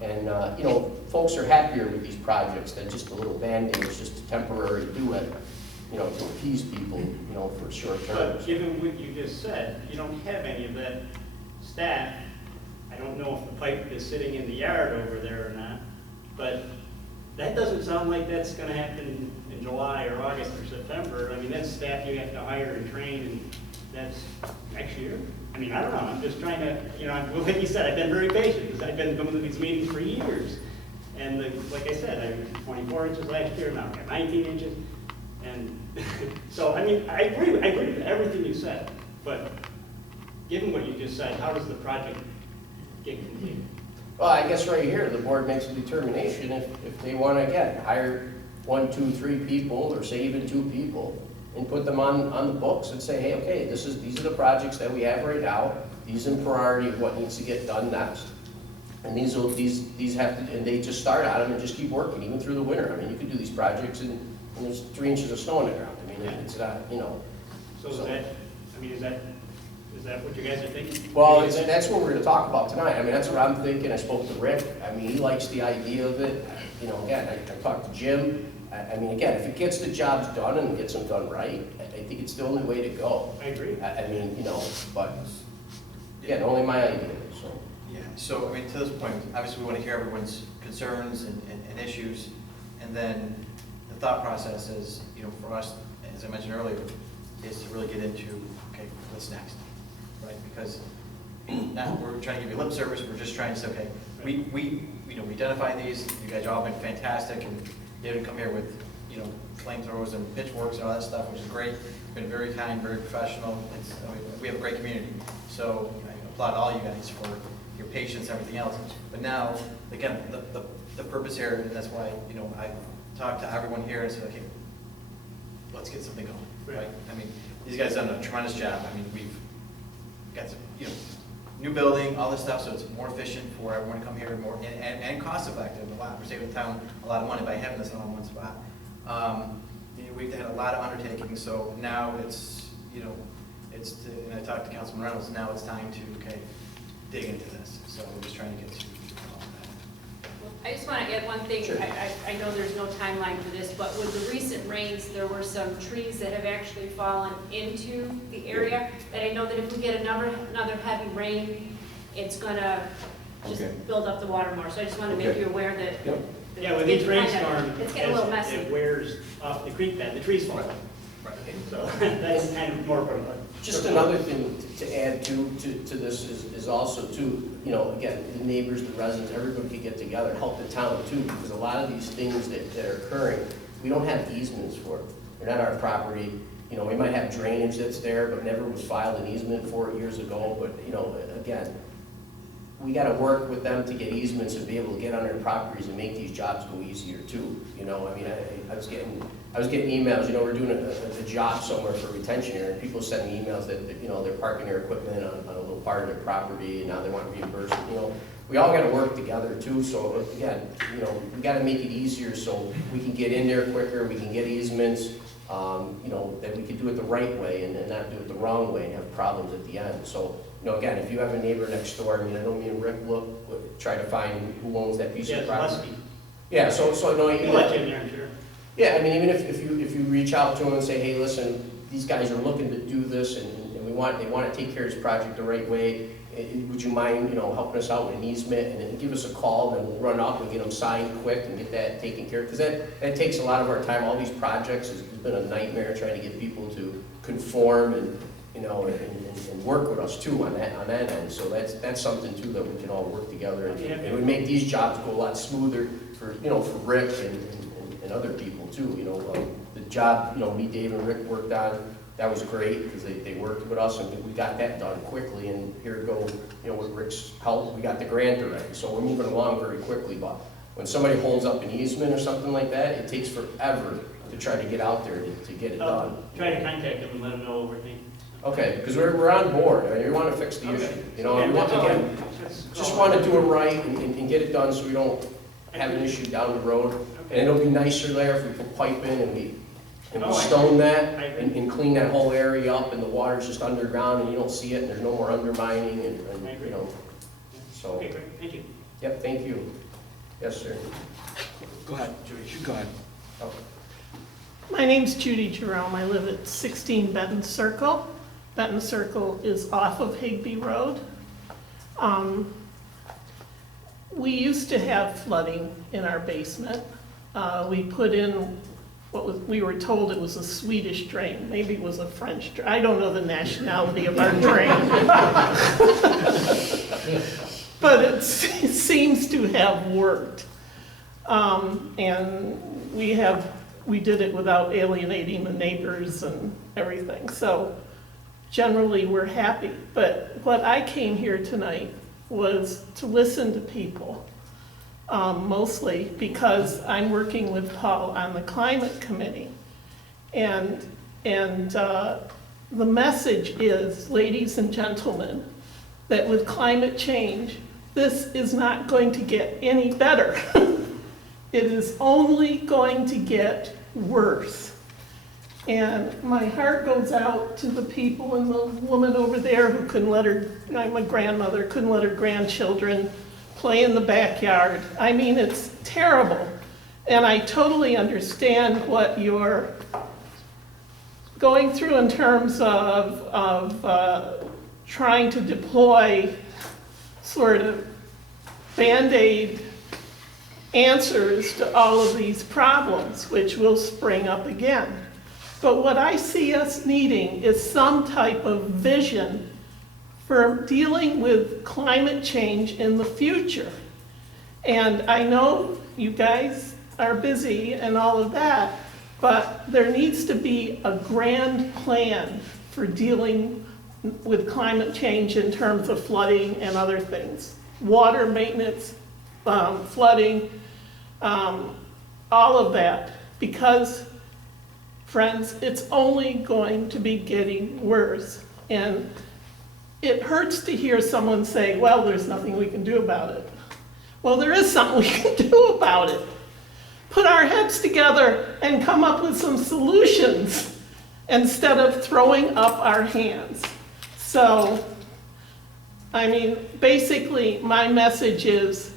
And, you know, folks are happier with these projects than just a little Band-Aid, it's just a temporary do it, you know, to appease people, you know, for short term. But given what you just said, you don't have any of that staff. I don't know if the pipe is sitting in the yard over there or not, but that doesn't sound like that's gonna happen in July or August or September. I mean, that's staff you have to hire and train, and that's next year. I mean, I don't know, I'm just trying to, you know, like you said, I've been very patient, because I've been coming to these meetings for years. And like I said, I was 24 inches last year, now I've got 19 inches. And so, I mean, I agree with everything you said, but given what you just said, how does the project get completed? Well, I guess right here, the board makes a determination if they want to, again, hire 1, 2, 3 people, or say even 2 people, and put them on the books and say, hey, okay, these are the projects that we have right now. These in priority of what needs to get done next. And these have to, and they just start on them and just keep working, even through the winter. I mean, you could do these projects and there's 3 inches of snow on the ground. I mean, it's not, you know. So is that what you guys are thinking? Well, that's what we're gonna talk about tonight. I mean, that's what I'm thinking. I spoke to Rick. I mean, he likes the idea of it. You know, again, I talked to Jim. I mean, again, if it gets the jobs done and gets them done right, I think it's the only way to go. I agree. I mean, you know, but, again, only my idea, so. Yeah, so, I mean, to this point, obviously we want to hear everyone's concerns and issues, and then the thought process is, you know, for us, as I mentioned earlier, is to really get into, okay, what's next, right? Because now we're trying to give you lip service, we're just trying to say, okay, we identify these, you guys have all been fantastic, and you didn't come here with, you know, flamethrowers and pitchforks and all that stuff, which is great. Been very kind, very professional. I mean, we have a great community. So I applaud all you guys for your patience and everything else. But now, again, the purpose here, and that's why, you know, I talked to everyone here and said, okay, let's get something going, right? I mean, these guys have done a tremendous job. I mean, we've got some, you know, new building, all this stuff, so it's more efficient for everyone to come here, more and cost effective a lot. We're saving the town a lot of money by having this all in one spot. You know, we've had a lot of undertakings, so now it's, you know, and I talked to Councilman Reynolds, now it's time to, okay, dig into this. So we're just trying to get to all of that. I just want to add one thing. Sure. I know there's no timeline for this, but with the recent rains, there were some trees that have actually fallen into the area. And I know that if we get another heavy rain, it's going to just build up the water more. So I just want to make you aware that. Yep. Yeah, when these rainstorms, it's getting a little messy. It wears off the creek bed, the trees fall. Right. So that's kind of more of a. Just another thing to add to this is also too, you know, again, the neighbors, the residents, everybody could get together and help the town too, because a lot of these things that are occurring, we don't have easements for. They're not our property. You know, we might have drainage that's there, but never was filed an easement for it years ago. But, you know, again, we got to work with them to get easements and be able to get on their properties and make these jobs go easier too. You know, I mean, I was getting emails. You know, we're doing a job somewhere for retention area, and people send me emails that you know they're parking their equipment on a little part of their property, and now they want reimbursed. You know, we all got to work together too. So again, you know, we got to make it easier so we can get in there quicker. We can get easements. You know, that we could do it the right way and not do it the wrong way and have problems at the end. So. You know, again, if you have a neighbor next door, I mean, I know me and Rick try to find who owns that piece of property. Yeah, so no, you let you in there, sure. Yeah, I mean, even if you reach out to them and say, hey, listen, these guys are looking to do this, and they want to take care of this project the right way. Would you mind, you know, helping us out with an easement, and then give us a call, and then we'll run up and get them signed quick and get that taken care of, because that takes a lot of our time. All these projects has been a nightmare trying to get people to conform and you know, and work with us too on that end. So that's something too that we can all work together, and it would make these jobs go a lot smoother for for Rick and other people too. You know, the job me, Dave, and Rick worked on, that was great because they worked with us and we got that done quickly. And here we go, with Rick's help, we got the grant already. So we're moving along very quickly. But when somebody holds up an easement or something like that, it takes forever to try to get out there to get it done. Try to contact them and let them know what we're thinking. Okay, because we're on board. I mean, we want to fix the issue. And once again, just want to do it right and get it done so we don't have an issue down the road. And it'll be nicer there if we put pipe in and we stone that and clean that whole area up, and the water's just underground and you don't see it, and there's no more undermining and so. Okay, great. Thank you. Yep, thank you. Yes, sir. Go ahead, Judy, go ahead. Oh, My name's Judy Jerome. I live at 16 Benton Circle. Benton Circle is off of Higby Road. We used to have flooding in our basement. We put in we were told it was a Swedish drain. Maybe it was a French drain. I don't know the nationality of our drain. But it seems to have worked. And we did it without alienating the neighbors and everything. So generally, we're happy. But what I came here tonight was to listen to people, mostly because I'm working with Paul on the climate committee. And the message is, ladies and gentlemen, that with climate change, this is not going to get any better. It is only going to get worse. And my heart goes out to the people and the woman over there who couldn't let her, I'm a grandmother, couldn't let her grandchildren play in the backyard. I mean, it's terrible. And I totally understand what you're going through in terms of trying to deploy sort of Band-Aid answers to all of these problems, which will spring up again. But what I see us needing is some type of vision for dealing with climate change in the future. And I know you guys are busy and all of that, but there needs to be a grand plan for dealing with climate change in terms of flooding and other things. Water maintenance, flooding, all of that, because, friends, it's only going to be getting worse. And it hurts to hear someone say, well, there's nothing we can do about it. Well, there is something we can do about it. Put our heads together and come up with some solutions instead of throwing up our hands. So, I mean, basically, my message is,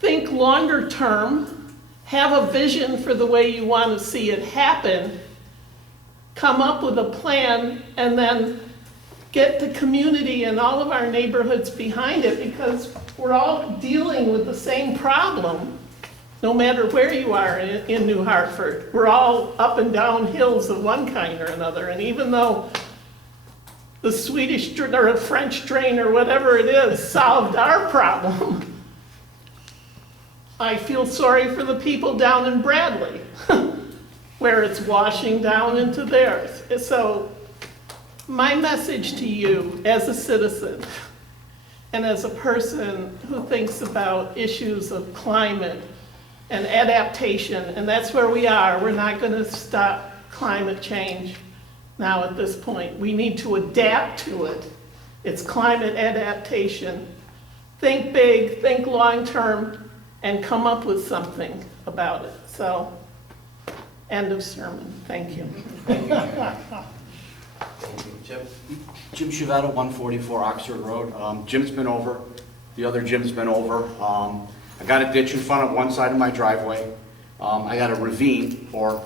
think longer term, have a vision for the way you want to see it happen, come up with a plan, and then get the community and all of our neighborhoods behind it, because we're all dealing with the same problem, no matter where you are in New Hartford. We're all up and down hills of one kind or another, and even though the Swedish or a French drain or whatever it is solved our problem, I feel sorry for the people down in Bradley, where it's washing down into theirs. So my message to you as a citizen and as a person who thinks about issues of climate and adaptation, and that's where we are. We're not going to stop climate change now at this point. We need to adapt to it. It's climate adaptation. Think big, think long term, and come up with something about it. So, end of sermon. Thank you. Thank you. Thank you. Jim? Jim Chivetta, 144 Oxford Road. Jim's been over. The other Jim's been over. I got a ditch in front of one side of my driveway. I got a ravine, or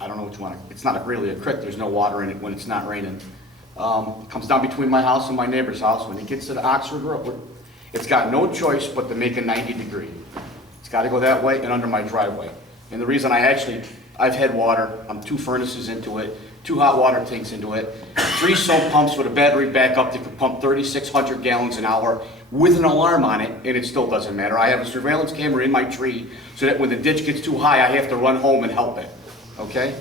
I don't know which one. It's not really a creek. There's no water in it when it's not raining. Comes down between my house and my neighbor's house. When it gets to the Oxford Road, it's got no choice but to make a 90-degree. It's got to go that way and under my driveway. And the reason I've had water, 2 furnaces into it, 2 hot water tanks into it, 3 sump pumps with a battery backup that can pump 3,600 gallons an hour with an alarm on it, and it still doesn't matter. I have a surveillance camera in my tree so that when the ditch gets too high, I have to run home and help it, okay?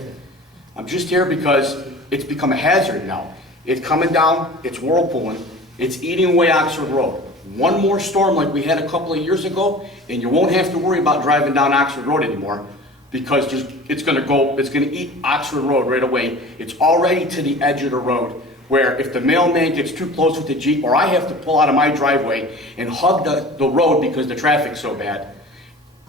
I'm just here because it's become a hazard now. It's coming down, it's whirlpooling, it's eating away Oxford Road. One more storm like we had a couple of years ago, and you won't have to worry about driving down Oxford Road anymore, because it's going to eat Oxford Road right away. It's already to the edge of the road, where if the mailman gets too close with the Jeep, or I have to pull out of my driveway and hug the road because the traffic's so bad,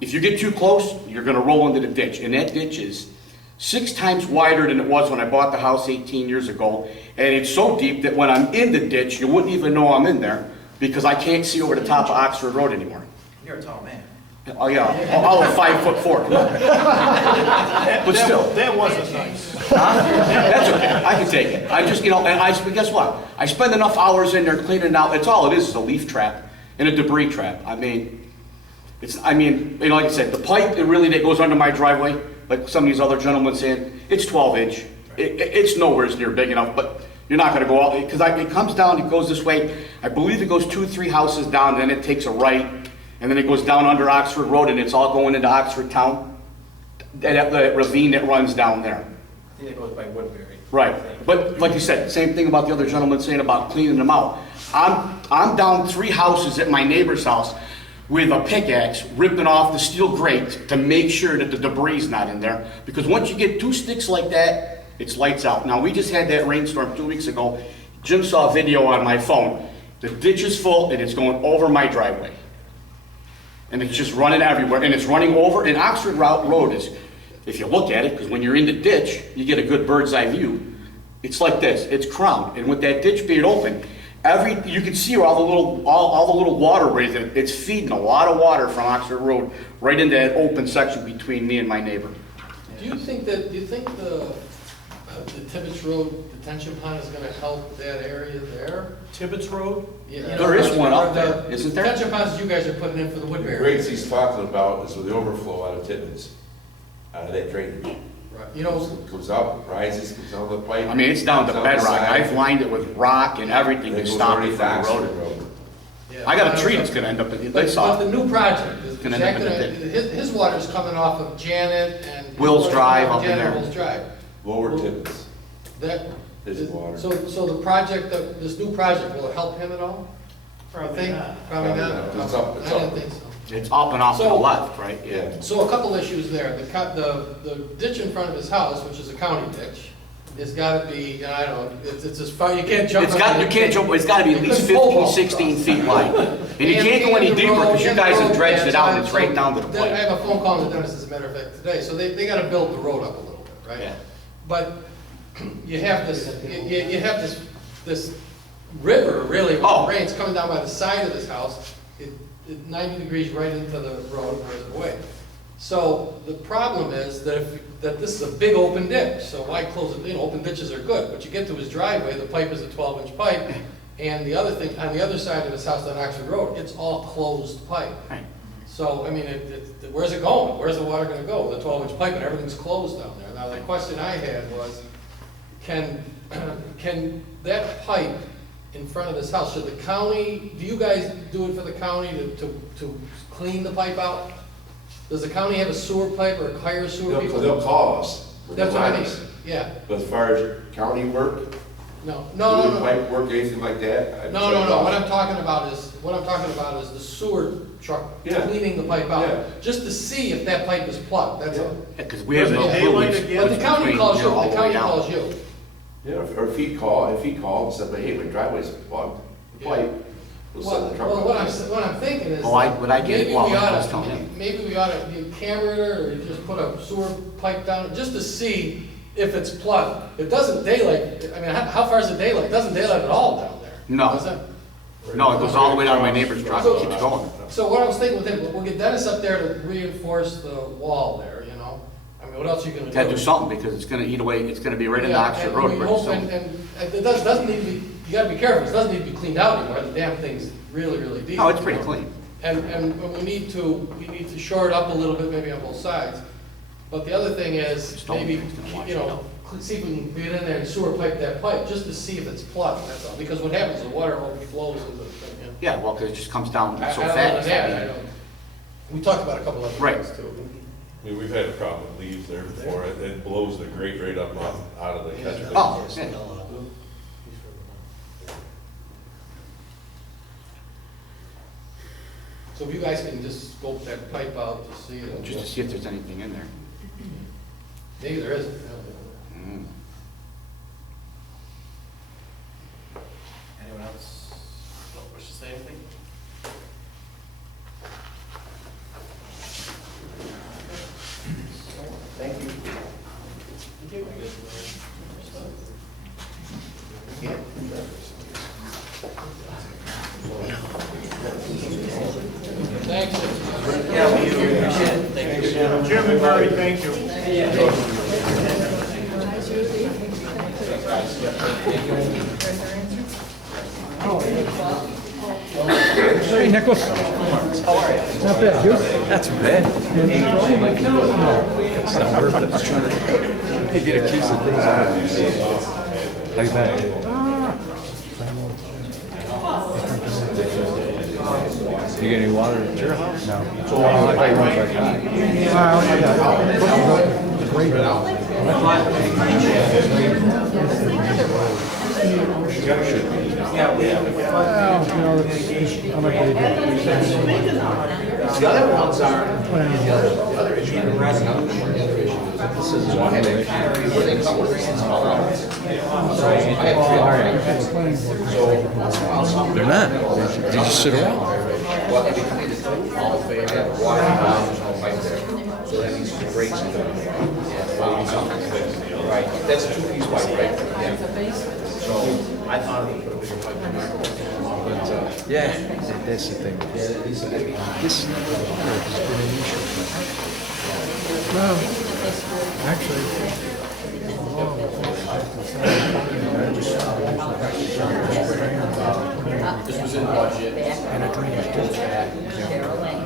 if you get too close, you're going to roll into the ditch. And that ditch is 6 times wider than it was when I bought the house 18 years ago. And it's so deep that when I'm in the ditch, you wouldn't even know I'm in there, because I can't see over the top of Oxford Road anymore. You're a tall man. Oh, yeah, I'm 5'4", come on. But still. That wasn't nice. Huh? That's okay, I can take it. I just, but guess what? I spend enough hours in there cleaning it out. It's all it is a leaf trap and a debris trap. I mean, like I said, the pipe, that goes under my driveway, like some of these other gentlemen saying, it's 12-inch. It's nowhere near big enough, but you're not gonna go out, because it comes down, it goes this way. I believe it goes 2 or 3 houses down, and then it takes a right, and then it goes down under Oxford Road, and it's all going into Oxford Town. That ravine that runs down there. I think it goes by Woodbury. Right, but like you said, same thing about the other gentleman saying about cleaning them out. I'm down 3 houses at my neighbor's house with a pickaxe, ripping off the steel grate to make sure that the debris is not in there. Because once you get 2 sticks like that, it's lights out. Now, we just had that rainstorm 2 weeks ago. Jim saw a video on my phone. The ditch is full and it's going over my driveway. And it's just running everywhere, and it's running over, and Oxford Road is, if you look at it, because when you're in the ditch, you get a good bird's eye view. It's like this, it's crowned, and with that ditch being open, you can see all the little waterways, it's feeding a lot of water from Oxford Road right into that open section between me and my neighbor. Do you think the Tibbetts Road detention pond is gonna help that area there? Tibbetts Road? Yeah. There is one up there, isn't there? Detention ponds you guys are putting in for the The Woodbury. grates he's talking about is with the overflow out of Tibbetts, out of that drainage. Right. You know, It comes up, rises, comes out of the pipe. I mean, it's down to comes out the bedrock. side, I've lined it with rock and everything and it to goes stop right it to from Oxford eroding. Road. yeah, I got a tree that's gonna end up in, they saw But it. the new project, is Gonna Jack end up in gonna, the his water's coming off of Janet and. Will's Drive up in Janet there. Will's Drive. Lower Tibbetts, That. there's water. So the project, this new project, will it help him at all? Probably Think? not. Probably Probably not. not. It's up, it's I didn't up. think so. It's up and off to the So- left, right? Yeah. So a couple issues there. The ditch in front of his house, which is a county ditch, has gotta be, I don't know, it's as far, you can't jump. You can't jump, it's gotta be at least 15, 16 feet wide. And you can't go any deeper because you guys have dredged it out and it's right down to the I pipe. have a phone call to Dennis, as a matter of fact, today, so they gotta build the road up a little bit, right? Yeah. But you have you have this river, really, when Oh. it rains, coming down by the side of this house, it 90 degrees right into the road, and there's a way. So the problem is that this is a big open ditch, so why close it? Open ditches are good, but you get to his driveway, the pipe is a 12-inch pipe, and the other thing, on the other side of his house on Oxford Road, it's all closed pipe. Right. So, I mean, where's it going? Where's the water gonna go? The 12-inch pipe, and everything's closed down there. Now, the question I had was, can that pipe in front of this house, should the county, do you guys do it for the county to clean the pipe out? Does the county have a sewer pipe or hire sewer people? They'll call us. That's what I mean, yeah. But as far as county work, No. pipe work, anything like that? No, what I'm talking about is the sewer truck Yeah. cleaning the pipe Yeah. out, just to see if that pipe is plugged, that's all. Because we have no Does it clue daylight what's again? But the county between calls here you, all the the way county down. calls you. Yeah, or if he called and said, hey, my driveway's plugged, the pipe, we'll send the truck Well, up. what I'm thinking is. Oh, would I get it? maybe Well, we I oughta- was telling him. Maybe we ought to camera it, or just put a sewer pipe down, just to see if it's plugged. It doesn't daylight, I mean, how far is it daylight? It doesn't daylight at all down there. No. Does it? No, it goes all the way down to my neighbor's driveway, it keeps going. So what I was thinking with him, we'll get Dennis up there to reinforce the wall there, you know? I mean, what else are you gonna do? Gotta do something because it's gonna eat away, it's gonna be right into Yeah, Oxford and Road we pretty hope- soon. And it doesn't need to be, you gotta be careful, it doesn't need to be cleaned out anymore, the damn thing's really, really deep. No, it's pretty you know? clean. And we need to shore it up a little bit, maybe on both sides. But the other thing is, Stone maybe, thing's gonna wash you it know, out. see if we can get in there and sewer pipe that pipe, just to see if it's plugged, that's all. Because what happens, the water overflows into the thing, you know? Yeah, well, because it just comes down so I don't fast. know, I don't- We talked about a couple of Right. things too. I mean, we've had a problem with leaves there before, it blows the grate right up out of the catch basin. Oh, yeah. So if you guys can just scope that pipe out to see it. Just to see if there's anything in there. Maybe there isn't. Mm. Anyone else wish to say anything? Thank you. Yeah. Thanks. Yeah, we appreciate it. Thank you. Jim and Murray, thank you. Hey, Nicholas. How are you? Not bad, you? Not too bad. It's not worth it. You get accused of things. Like that. You get any water at your house? No. I got one right The other ones are, the other issue, this is one issue, where they come with small hours. So I have 3 so once in a while, some. They're not. They just sit around. Well, if you come in, all in favor, have a water fountain, right there. So that means the breaks are going to be. Right, that's a 2-piece pipe, right? Yeah. So I thought they put a bigger pipe in there. But, Yeah, that's the thing. yeah, these are, I mean, This has been an issue. Well, actually, This was in budget. and a drainage ditch.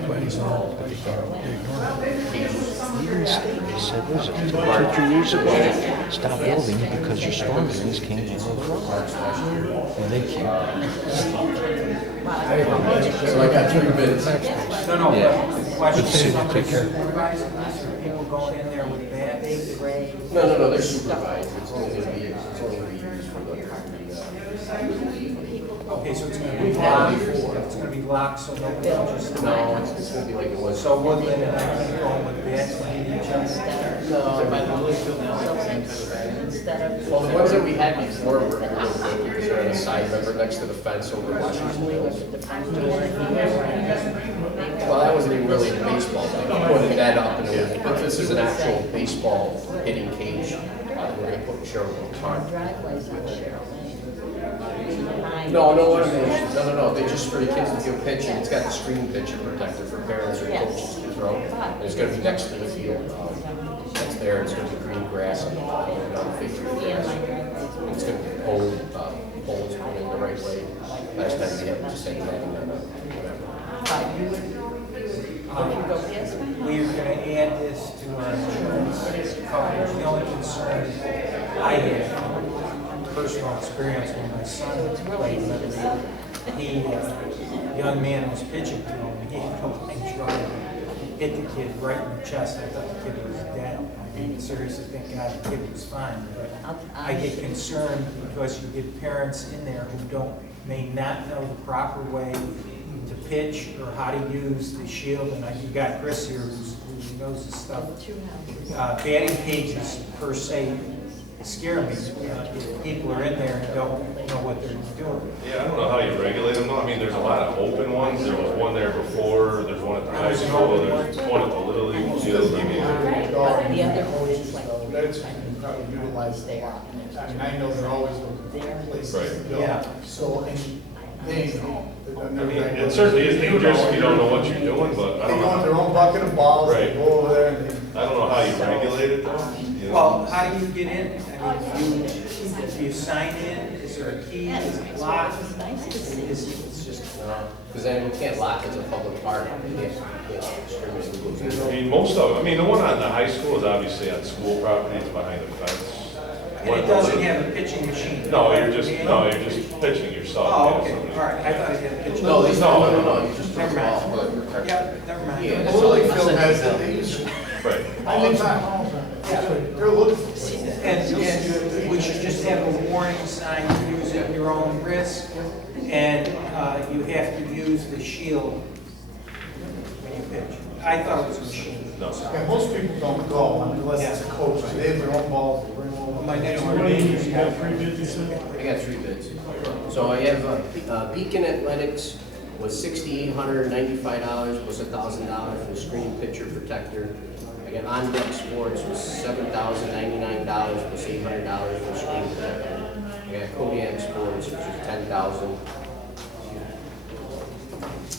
But he's not, but they ignore it. Even the state said, was it 2 years ago, stop building because your storm drains can't handle the road. And they can't. So I got 3 bids. No, Good to see you, take care. People going in there with bags. No, they're supervised. It's only gonna be used for the, Okay, so it's gonna be locked, it's gonna be locked, so nobody will just. no, it's gonna be like it was. So Woodland and I keep going with bats when you each other. Well, the ones that we had before were a little good because they're on the side, remember, next to the fence over Washington Mills. Well, that wasn't even really a baseball thing. We put that up and it was, but this is an actual baseball hitting cage. We're gonna put Cheryl Park. No, they just for the kids to give pitching. It's got the screen pitcher protector for parents or coaches to throw. And it's gonna be next to the field. That's there, it's gonna be green grass on the bottom, fake green grass. And it's gonna be poles put in the right way. Last time we had just said We're gonna add this to our insurance coverage. The only concern I had, personal experience when my son played Little League, he, young man was pitching to him, he hit the line drive, hit the kid right in the chest. I thought the kid was dead. I mean, seriously, thank God the kid was fine, but I get concerned because you get parents in there who may not know the proper way to pitch or how to use the shield, and you got Chris here who knows this stuff. Batting cages per se scare me. If people are in there and don't know what they're doing. Yeah, I don't know how you regulate them though. I mean, there's a lot of open ones. There was one there before, there's one at the high school, there's one at the Little League field. I mean, That's probably utilized a lot. I mean, I know they're always looking for places to go. Yeah. So, and they know. I mean, it certainly is dangerous if you don't know what you're doing, but I They don't go with know. their own bucket of balls, they Right. go over there and they. I don't know how you regulate it though. You know? Well, how do you get in? I mean, do you sign in? Is there a key? Is it locked? It's just, because then we can't lock it as a public park. You can't discriminate who goes in. I mean, most of them, I mean, the one on the high school is obviously on school property, it's behind the fence. And it doesn't have a pitching machine? No, you're just pitching yourself. Oh, you okay, know, all right, I thought it had a pitching. No, machine. no, you just. Never mind. Well, Yep, never mind. Yeah, that's Little all. League field has that, they use it. Right. Anytime. They're looking for it. And would you just have a warning sign to use at your own risk? And you have to use the shield when you pitch. I thought it was a machine. No. Yeah, most people don't go unless it's a coach, they have their own balls, they bring them over. My next What one. do you got 3 bids, you said? I got 3 bids. So I have Beacon Athletics was $6,895 plus $1,000 for the screen pitcher protector. I got On Deck Sports was $7,099 plus $800 for the screen protector. I got Kodiak Sports, which is $10,000.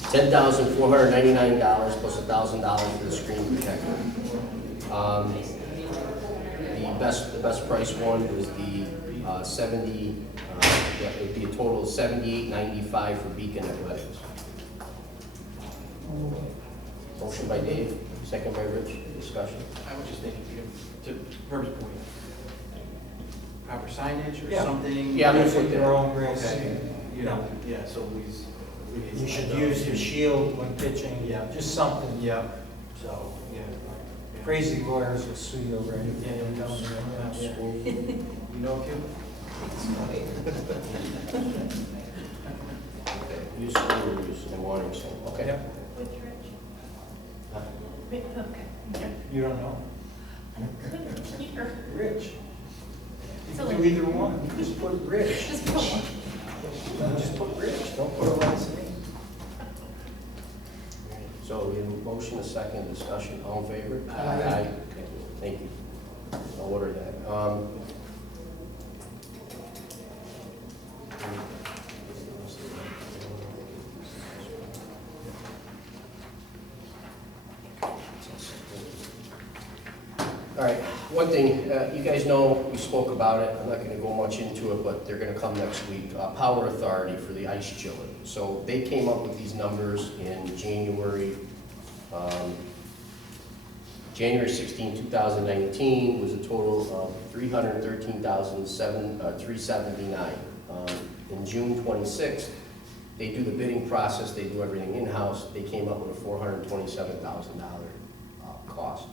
$10,499 plus $1,000 for the screen protector. The best price one was the 70, yeah, it would be a total of $78.95 for Beacon Athletics. Motion by Dave, second by Rich, discussion. I was just thinking, to Herb's point, proper signage or Yeah. something? Yeah, I'm gonna put Your that. own grace. Okay. You know, Yeah, so we. you should use your shield when pitching, Yeah. just something. Yeah, so, yeah. Crazy lawyers will sue you over anything. Yeah, you don't know. yeah. You know, Kim? Okay, use school use and warning sign, okay. Yep. Huh? You don't know? Rich. You So can do either one, you just put Rich. Just put Rich, don't put a last name. So we have a motion, a second, discussion, all in favor? Aye. Thank you. I'll order that. All right, one thing, you guys know, we spoke about it, I'm not gonna go much into it, but they're gonna come next week. Power Authority for the ice chiller. So they came up with these numbers in January 16, 2019 was a total of $313,379. In June 26th, they do the bidding process, they do everything in-house, they came up with a $427,000 cost.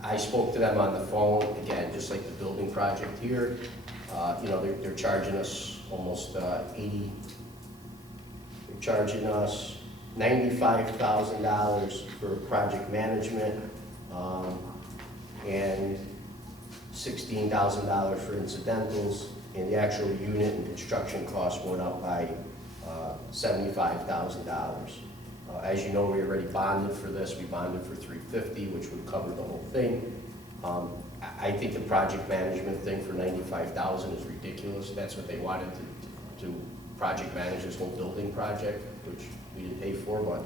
I spoke to them on the phone, again, just like the building project here. You know, they're charging us almost they're charging us $95,000 for project management, and $16,000 for incidentals, and the actual unit and construction cost went up by $75,000. As you know, we already bonded for this. We bonded for $350,000, which would cover the whole thing. I think the project management thing for $95,000 is ridiculous. That's what they wanted to project manage this whole building project, which we didn't pay for, but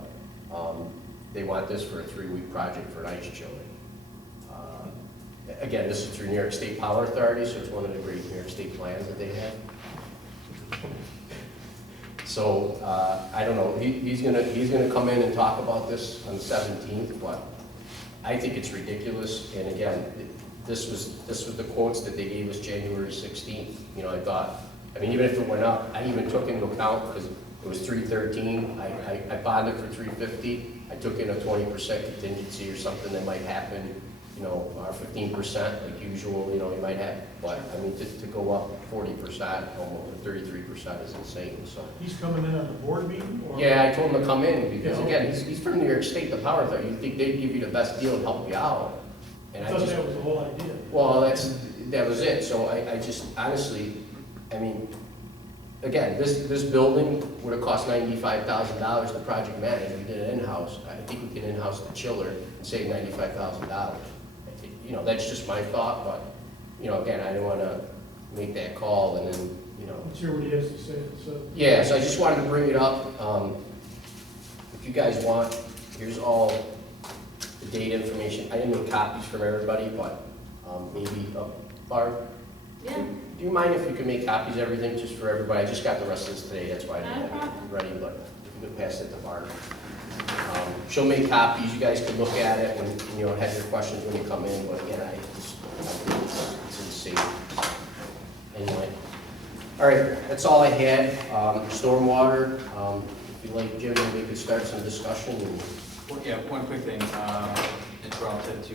they want this for a 3-week project for an ice chiller. Again, this is through New York State Power Authority, so it's one of the great New York State plans that they have. So, I don't know, he's gonna come in and talk about this on the 17th, but I think it's ridiculous. And again, this was the quotes that they gave us January 16th. You know, I thought, I mean, even if it went up, I even took into account, because it was $313, I bonded for $350. I took in a 20% contingency or something that might happen, you know, or 15% like usual, you know, you might have, but I mean, to go up 40%, almost 33% is insane, so. He's coming in on the board meeting, or? Yeah, I told him to come in, because again, he's from New York State, the power authority, you'd think they'd give you the best deal and help you out. And I I thought just, that was the whole idea. well, that was it, so I just, honestly, I mean, again, this building would have cost $95,000 to project manage. We did it in-house. I think we can in-house the chiller and save $95,000. You know, that's just my thought, but, you know, again, I didn't want to make that call and then, you know. Let's hear what he has to say, so. Yeah, so I just wanted to bring it up. If you guys want, here's all the data information. I didn't make copies from everybody, but maybe, Barb? Yeah. Do you mind if you could make copies of everything just for everybody? I just got the rest of this today, that's why I didn't have it ready, but if you could pass it to Barb. She'll make copies, you guys can look at it when, you know, have your questions when you come in, but again, I think it's insane. Anyway. All right, that's all I had. Stormwater, if you like, Jim, we could start some discussion and. Well, yeah, one quick thing, it's relative to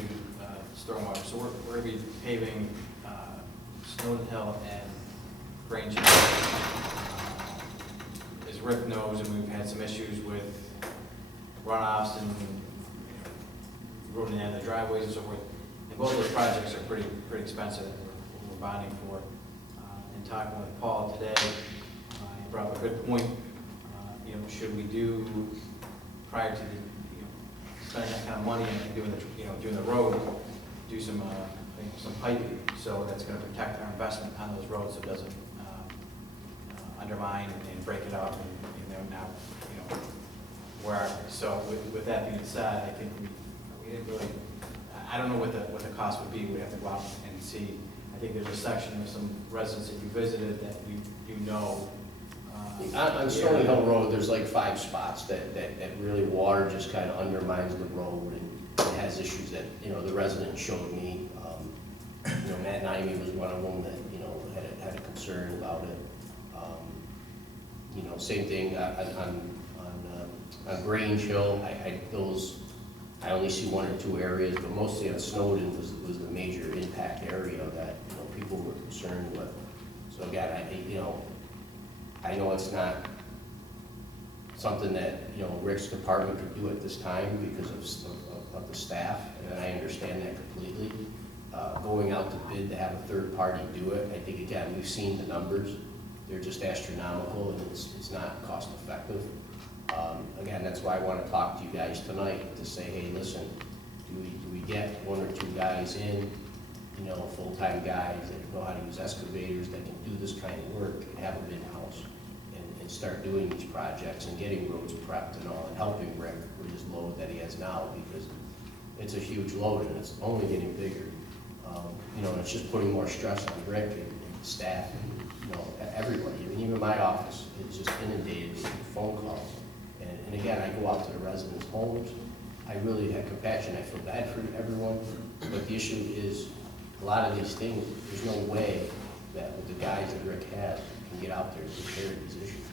stormwater. So we're going to be paving Snowden Hill and Grange Hill. As Rick knows, and we've had some issues with runoffs and eroding out the driveways and so forth. And both those projects are pretty expensive. We're bonding for. And talking with Paul today, he brought up a good point. You know, should we do prior to the spending that kind of money and doing the road, do some piping, so that's going to protect our investment on those roads, so it doesn't undermine and break it up, and now where are we? So with that being said, I think we didn't really, I don't know what the cost would be, we'd have to go out and see. I think there's a section of some residents that you visited that you know. On Stony Hill Road, there's like 5 spots that really water just kind of undermines the road and it has issues that, you know, the resident showed me. You know, Matt Naimi was one of them that, you know, had a concern about it. You know, same thing on Grange Hill, I only see 1 or 2 areas, but mostly on Snowden was the major impact area that, you know, people were concerned with. So again, I know it's not something that, you know, Rick's department could do at this time because of the staff, and I understand that completely. Going out to bid to have a third party do it, I think, again, we've seen the numbers. They're just astronomical, and it's not cost effective. Again, that's why I want to talk to you guys tonight to say, hey, listen, do we get 1 or 2 guys in, you know, full-time guys that know how to use excavators, that can do this kind of work, and have them in-house, and start doing these projects and getting roads prepped and all, and helping Rick with his load that he has now, because it's a huge load and it's only getting bigger. You know, and it's just putting more stress on Rick and staff and, you know, everybody. I mean, even my office is just inundated with phone calls. And again, I go out to the residents' homes. I really have compassion. I feel bad for everyone. But the issue is, a lot of these things, there's no way that with the guys that Rick has can get out there and take care of these issues.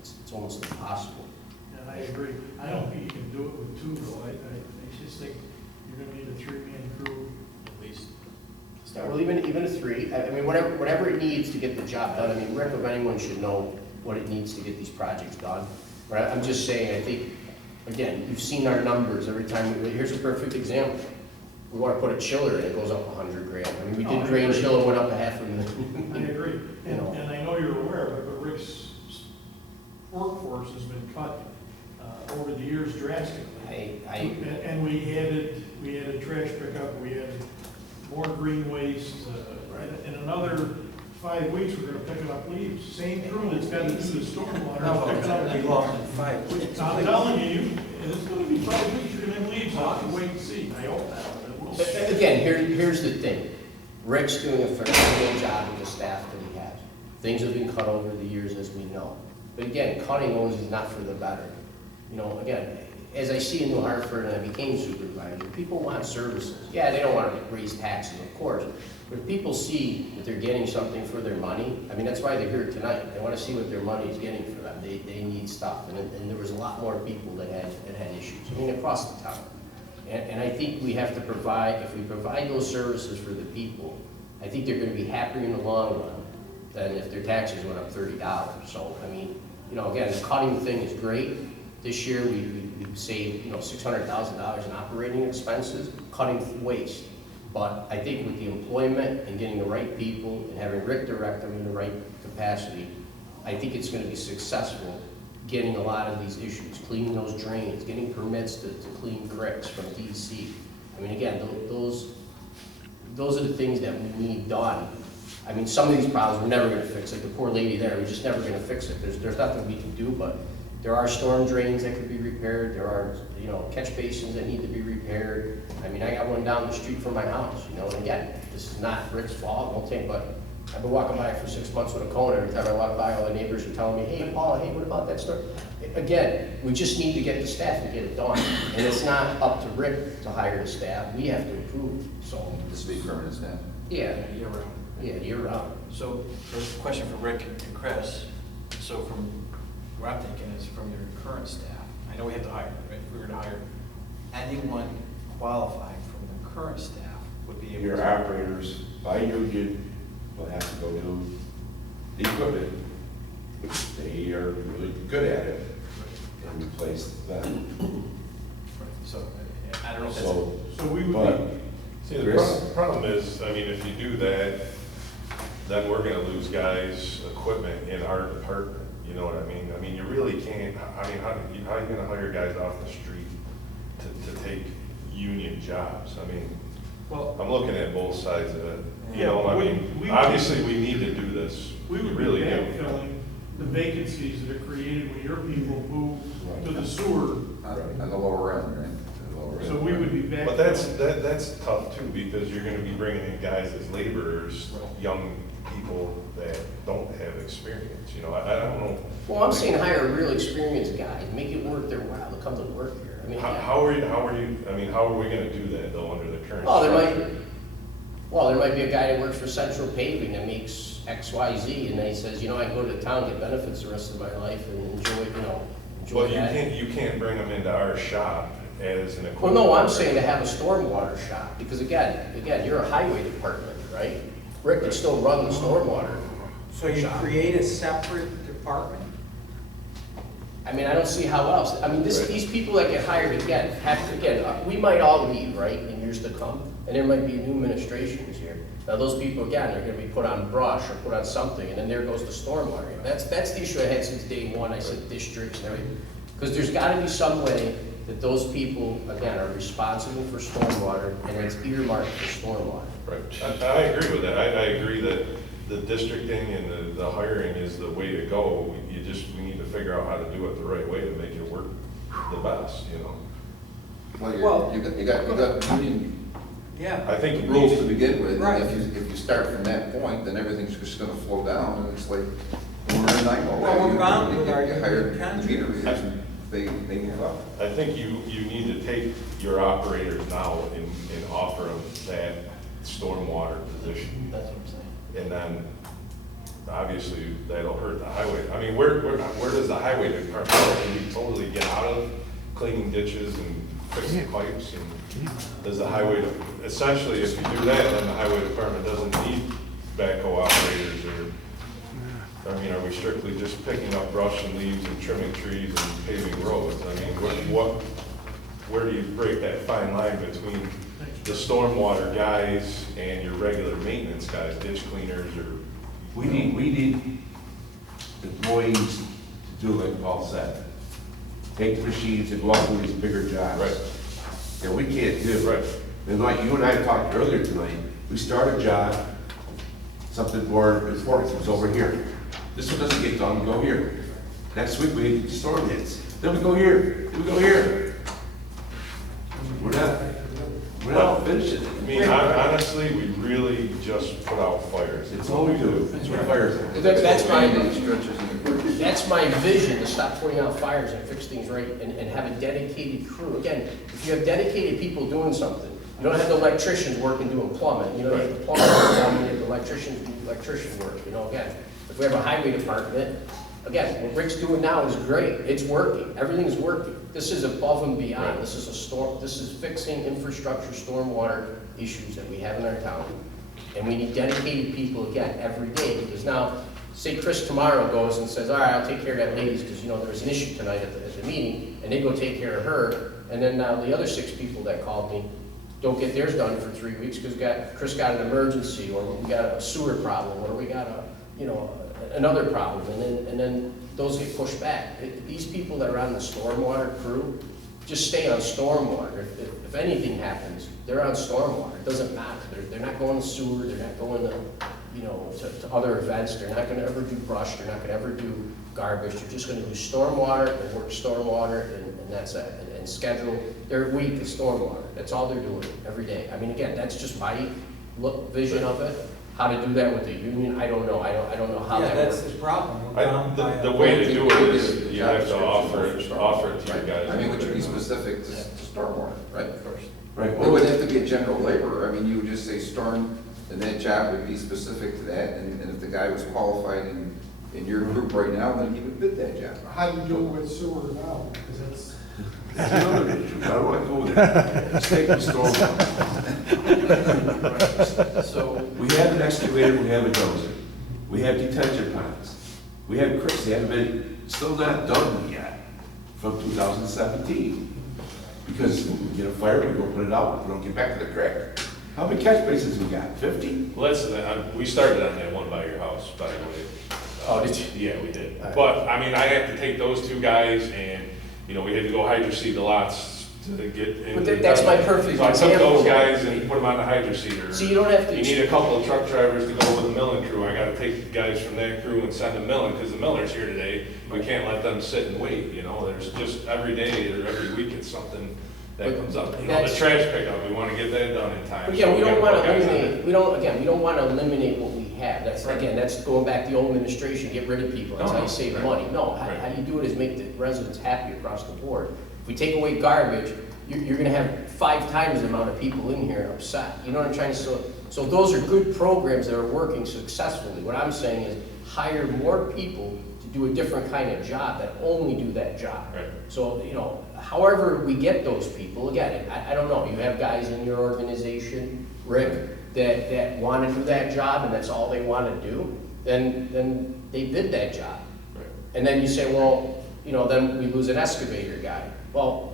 It's almost impossible. And I agree. I don't think you can do it with 2, though. I just think you're gonna need a 3-man crew at least. Well, even a 3, I mean, whatever it needs to get the job done. I mean, Rick, if anyone should know what it needs to get these projects done. But I'm just saying, I think, again, you've seen our numbers every time. Here's a perfect example. We want to put a chiller in, it goes up $100,000. I mean, we did Grange Hill, it went up $500,000. I agree. You know. And I know you're aware of it, but Rick's workforce has been cut over the years drastically. And we added trash pickup, we added more green waste. In another 5 weeks, we're gonna pick up leaves. Same crew that's got to do the stormwater. No, is it's picking up gonna be leaves. longer than 5 weeks. I'm telling you, it's gonna be 5 weeks, you're gonna have leaves. I'll have to wait and see. I hope that. But again, here's the thing. Rick's doing a phenomenal job with the staff that he has. Things have been cut over the years, as we know. But again, cutting always is not for the better. You know, again, as I see in New Hartford, and I became supervisor, people want services. Yeah, they don't want to raise taxes, of course. But if people see that they're getting something for their money, I mean, that's why they're here tonight. They want to see what their money is getting for them. They need stuff. And there was a lot more people that had issues, I mean, across the town. And I think we have to provide, if we provide those services for the people, I think they're going to be happier in the long run than if their taxes went up $30. So, I mean, you know, again, the cutting thing is great. This year, we saved, you know, $600,000 in operating expenses, cutting waste. But I think with the employment and getting the right people and having Rick direct them in the right capacity, I think it's going to be successful getting a lot of these issues, cleaning those drains, getting permits to clean creeks from DC. I mean, again, those are the things that we need done. I mean, some of these problems we're never going to fix. Like the poor lady there, we're just never going to fix it. There's nothing we can do, but there are storm drains that could be repaired. There are, you know, catch basins that need to be repaired. I mean, I got one down the street from my house, you know, and again, this is not Rick's fault, won't take, but I've been walking by for 6 months with a cone. Every time I walk by, all the neighbors are telling me, hey, Paula, hey, what about that story? Again, we just need to get the staff to get it done. And it's not up to Rick to hire the staff. We have to improve, so. This would be permanent staff? Yeah, Year round. yeah, year round. So, there's a question for Rick and Chris. So from what I'm thinking is from your current staff, I know we have to hire, right? If we were to hire anyone qualified from the current staff would be able to. Your operators, by union, will have to go do the equipment, which they are really good at it, and replace them. So, I don't know if that's. So we would But, be, See, the Chris? problem is, I mean, if you do that, then we're gonna lose guys' equipment in our department, you know what I mean? I mean, you really can't, I mean, how are you gonna hire guys off the street to take union jobs? I mean, well, I'm looking at both sides of it, you Yeah, know, I we- mean, we- obviously, we need to do this. we would really be do. backfilling the vacancies that are created when your people move to the sewer. On the lower end, right? The lower end. So we would be back. But that's tough too, because you're gonna be bringing in guys as laborers, young people that don't have experience, you know, I don't know. Well, I'm saying hire a real experienced guy, make it worth their while to come to work here. I mean, How are we gonna do that though, under the current Oh, there structure? there might be a guy that works for Central Paving that makes X, Y, Z, and then he says, you know, I can go to town, get benefits the rest of my life and enjoy Well, that. you can't bring them into our shop as an Well, equipment. no, I'm saying to have a stormwater shop, because again, you're a highway department, right? Rick could still run the stormwater. So you shop. create a separate department? I mean, I don't see how else. I mean, these people that get hired again, we might all leave, right, in years to come, and there might be new administrations here. Now, those people, again, are gonna be put on brush or put on something, and then there goes the stormwater. That's the issue I had since day one. I said districts and everything. Because there's gotta be some way that those people, again, are responsible for stormwater, and it's earmarked for stormwater. Right, I agree with that, I agree that the districting and the hiring is the way to go. We need to figure out how to do it the right way to make it work the best, you know? Well, you got union Yeah. I think you rules need to begin with. Right. And if you start from that point, then everything's just gonna flow down, and it's like, we're in Nemo. Well, we're bound with our You hire contract. meter readers, and they move up. I think you need to take your operators now and offer them that stormwater position. That's what I'm saying. And then, obviously, that'll hurt the highway. I mean, where does the highway department, can we totally get out of cleaning ditches and fixing pipes? And does the highway, essentially, if you do that, then the highway department doesn't need backhoe operators or, I mean, are we strictly just picking up brush and leaves and trimming trees and paving roads? I mean, where do you break that fine line between the stormwater guys and your regular maintenance guys, ditch cleaners or? We need employees to do like Paul said. Take the machines and go out and do these bigger jobs. Right. And we can't do. Right. And like you and I talked earlier tonight, we start a job, something more important was over here. This one doesn't get done, we go here. Next week we storm hits, then we go here, then we go here. We're not finishing it. I mean, honestly, we really just put out fires. It's all we do, it's what fires are. That's my vision, to stop putting out fires and fix things right and have a dedicated crew. Again, if you have dedicated people doing something, you don't have the electricians working doing plumbing, you know, you have the plumbers, you have the electricians do electrician work, you know, again. If we have a highway department, again, what Rick's doing now is great, it's working, everything's working. This is above and beyond, this is fixing infrastructure, stormwater issues that we have in our town. And we need dedicated people, again, every day, because now, say Chris tomorrow goes and says, all right, I'll take care of that ladies, because, you know, there's an issue tonight at the meeting, and they go take care of her, and then now the other 6 people that called me don't get theirs done for 3 weeks, because Chris got an emergency, or we got a sewer problem, or we got another problem, and then those get pushed back. These people that are on the stormwater crew, just stay on stormwater. If anything happens, they're on stormwater, it doesn't matter. They're not going to sewer, they're not going to other events, they're not gonna ever do brush, they're not gonna ever do garbage, they're just gonna do stormwater and work stormwater, and that's it. And schedule their week of stormwater, that's all they're doing every day. I mean, again, that's just my vision of it. How to do that with the union, I don't know. I don't know how Yeah, that that's works. the problem. We're bound by The a- way to do it is you have to offer it to your guys. I mean, would you be specific to stormwater, right? Right. It would have to be a general laborer. I mean, you would just say storm, and that job would be specific to that, and if the guy was qualified in your group right now, then he would bid that job. How do you do it with sewer now? Because that's. That's another issue, I don't want to go there. Let's take the storm. So, We have an excavator, we have a dozer, we have detention ponds, we have creeks, they haven't been, still not done yet from 2017. Because we get a fire, we go put it out, we don't get back to the creek. How many catch basins we got, 50? Well, we started on that one by your house, by the way. Oh, did you? Yeah, we did. All right. But, I mean, I had to take those 2 guys and, you know, we had to go hydroseed the lots to get into. But that's my perfect So I took example. those guys and put them on the hydro seeder. So you don't have to. You need a couple of truck drivers to go with the milling crew. I gotta take the guys from that crew and send them milling, because the miller's here today. We can't let them sit and wait, you know, there's just every day or every week it's something that comes up. You know, the trash pickup, we wanna get that done in time. But so yeah, we don't gotta wanna put guys on it. eliminate, we don't wanna eliminate what we have. That's, again, that's going back to the old administration, get rid of people, that's how you save Right. money. No, Right. how you do it is make the residents happy across the board. If we take away garbage, you're gonna have 5 times the amount of people in here upset. You know what I'm trying to say? So those are good programs that are working successfully. What I'm saying is hire more people to do a different kind of job that only do that job. Right. So, you know, however we get those people, again, I don't know, you have guys in your organization, Rick, that want to do that job and that's all they want to do, then they did that job. Right. And then you say, well, you know, then we lose an excavator guy. Well,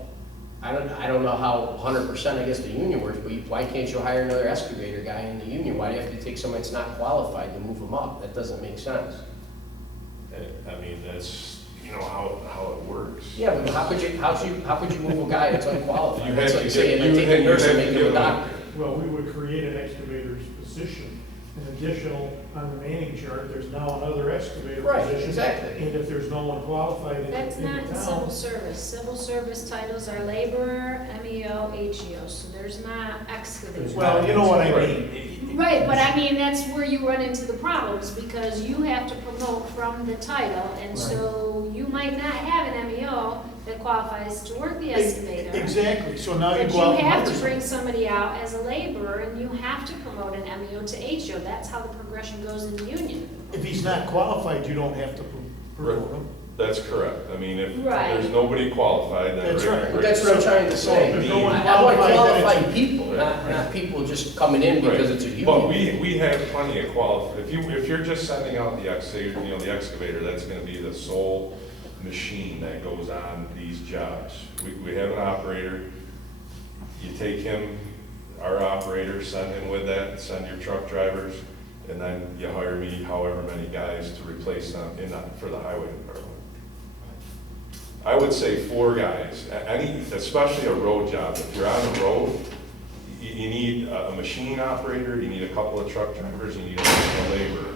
I don't know how 100% I guess the union works, but why can't you hire another excavator guy in the union? Why do you have to take somebody that's not qualified to move them up? That doesn't make sense. I mean, that's, you know, how it works. Yeah, but how could you move a guy that's unqualified? You That's have like to saying, get- I take a you nurse have and to make give him a them- doctor. Well, we would create an excavator's position, an additional on the manning chart, there's now another excavator Right, position. exactly. And if there's no one qualified in That's the not in civil town. service. Civil service titles are laborer, MEO, HEO, so there's not excavator. Well, you know what I mean. Right, but I mean, that's where you run into the problems, because you have to promote from the title, and so you might not have an MEO that qualifies to work the excavator. Exactly, so now you But go out you and have hire to bring someone. somebody out as a laborer, and you have to promote an MEO to HEO. That's how the progression goes in the union. If he's not qualified, you don't have to promote him. That's correct. I mean, if Right. there's nobody qualified, then. That's Rick- right. Rick- But that's what I'm trying to say. If no one I want qualified, then qualified it's- people, not people just coming in because it's a union. But we have plenty of if you're just sending out the excavator, you know, the excavator, that's gonna be the sole machine that goes on these jobs. We have an operator, you take him, our operator, send him with that, send your truck drivers, and then you hire me however many guys to replace them for the highway department. I would say 4 guys, especially a road job. If you're on the road, you need a machine operator, you need a couple of truck drivers, you need a laborer.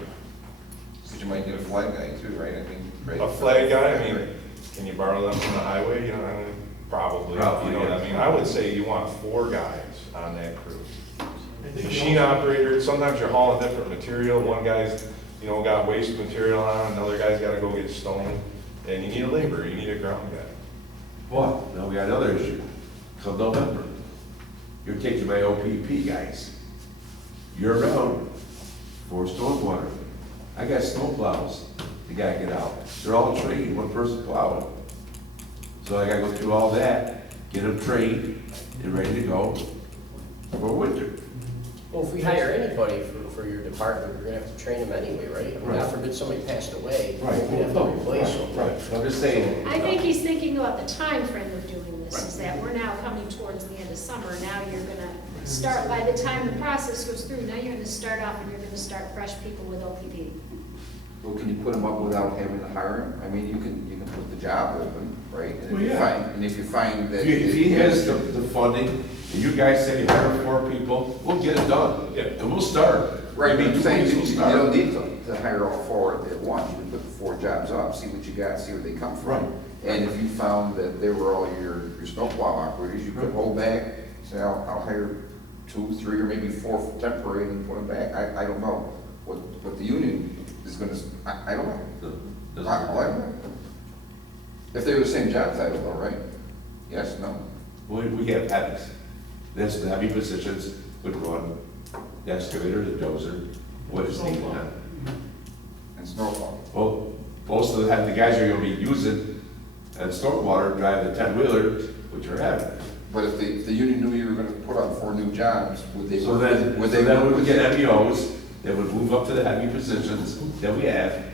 But you might need a flag guy too, right? I mean, right? A flag guy, I mean, can you borrow them from the highway? You know, I mean, probably, you know what I mean? I would say you want 4 guys on that crew. Machine operator, sometimes you're hauling different material. One guy's, you know, got waste material on, another guy's gotta go get stone. And you need a laborer, you need a ground guy. Well, now we got another issue. Come November, you're taking my OPP guys. You're around for stormwater. I got snow plows, they gotta get out. They're all trained, one person plowing. So I gotta go through all that, get them trained and ready to go for winter. Well, if we hire anybody for your department, we're gonna have to train them anyway, right? I mean, Right. God forbid somebody passed away, we're Right. gonna have to replace them. Right, so I'm just saying. I think he's thinking about the time frame of doing this, is that we're now coming towards the end of summer. Now you're gonna start, by the time the process goes through, now you're gonna start off and you're gonna start fresh people with OPP. Well, can you put them up without having to hire him? I mean, you can put the job open, right? And Well, if you yeah. find, and if you find that. If he has the funding, and you guys say you hire 4 people, we'll get it done. Yeah. And we'll start. Right, but Maybe I'm saying, 2 you weeks, you we'll don't start. need to hire all 4 at once, you can put the 4 jobs up, see what you got, see where they come from. Right. And if you found that they were all your snowplow operators, you could hold back, say, I'll hire 2, 3, or maybe 4 temporary and put them back. I don't know what the union is gonna, I don't know. Doesn't- I don't know. If they were the same job title though, right? Yes, no? We have heavies. That's the heavy positions would run the excavator, the dozer, what is needed. And snowplow. Well, most of the guys are gonna be using and stormwater drive the 10-wheelers, which are heavy. But if the union knew you were gonna put on 4 new jobs, would they? So then we would get MEOs that would move up to the heavy positions that we have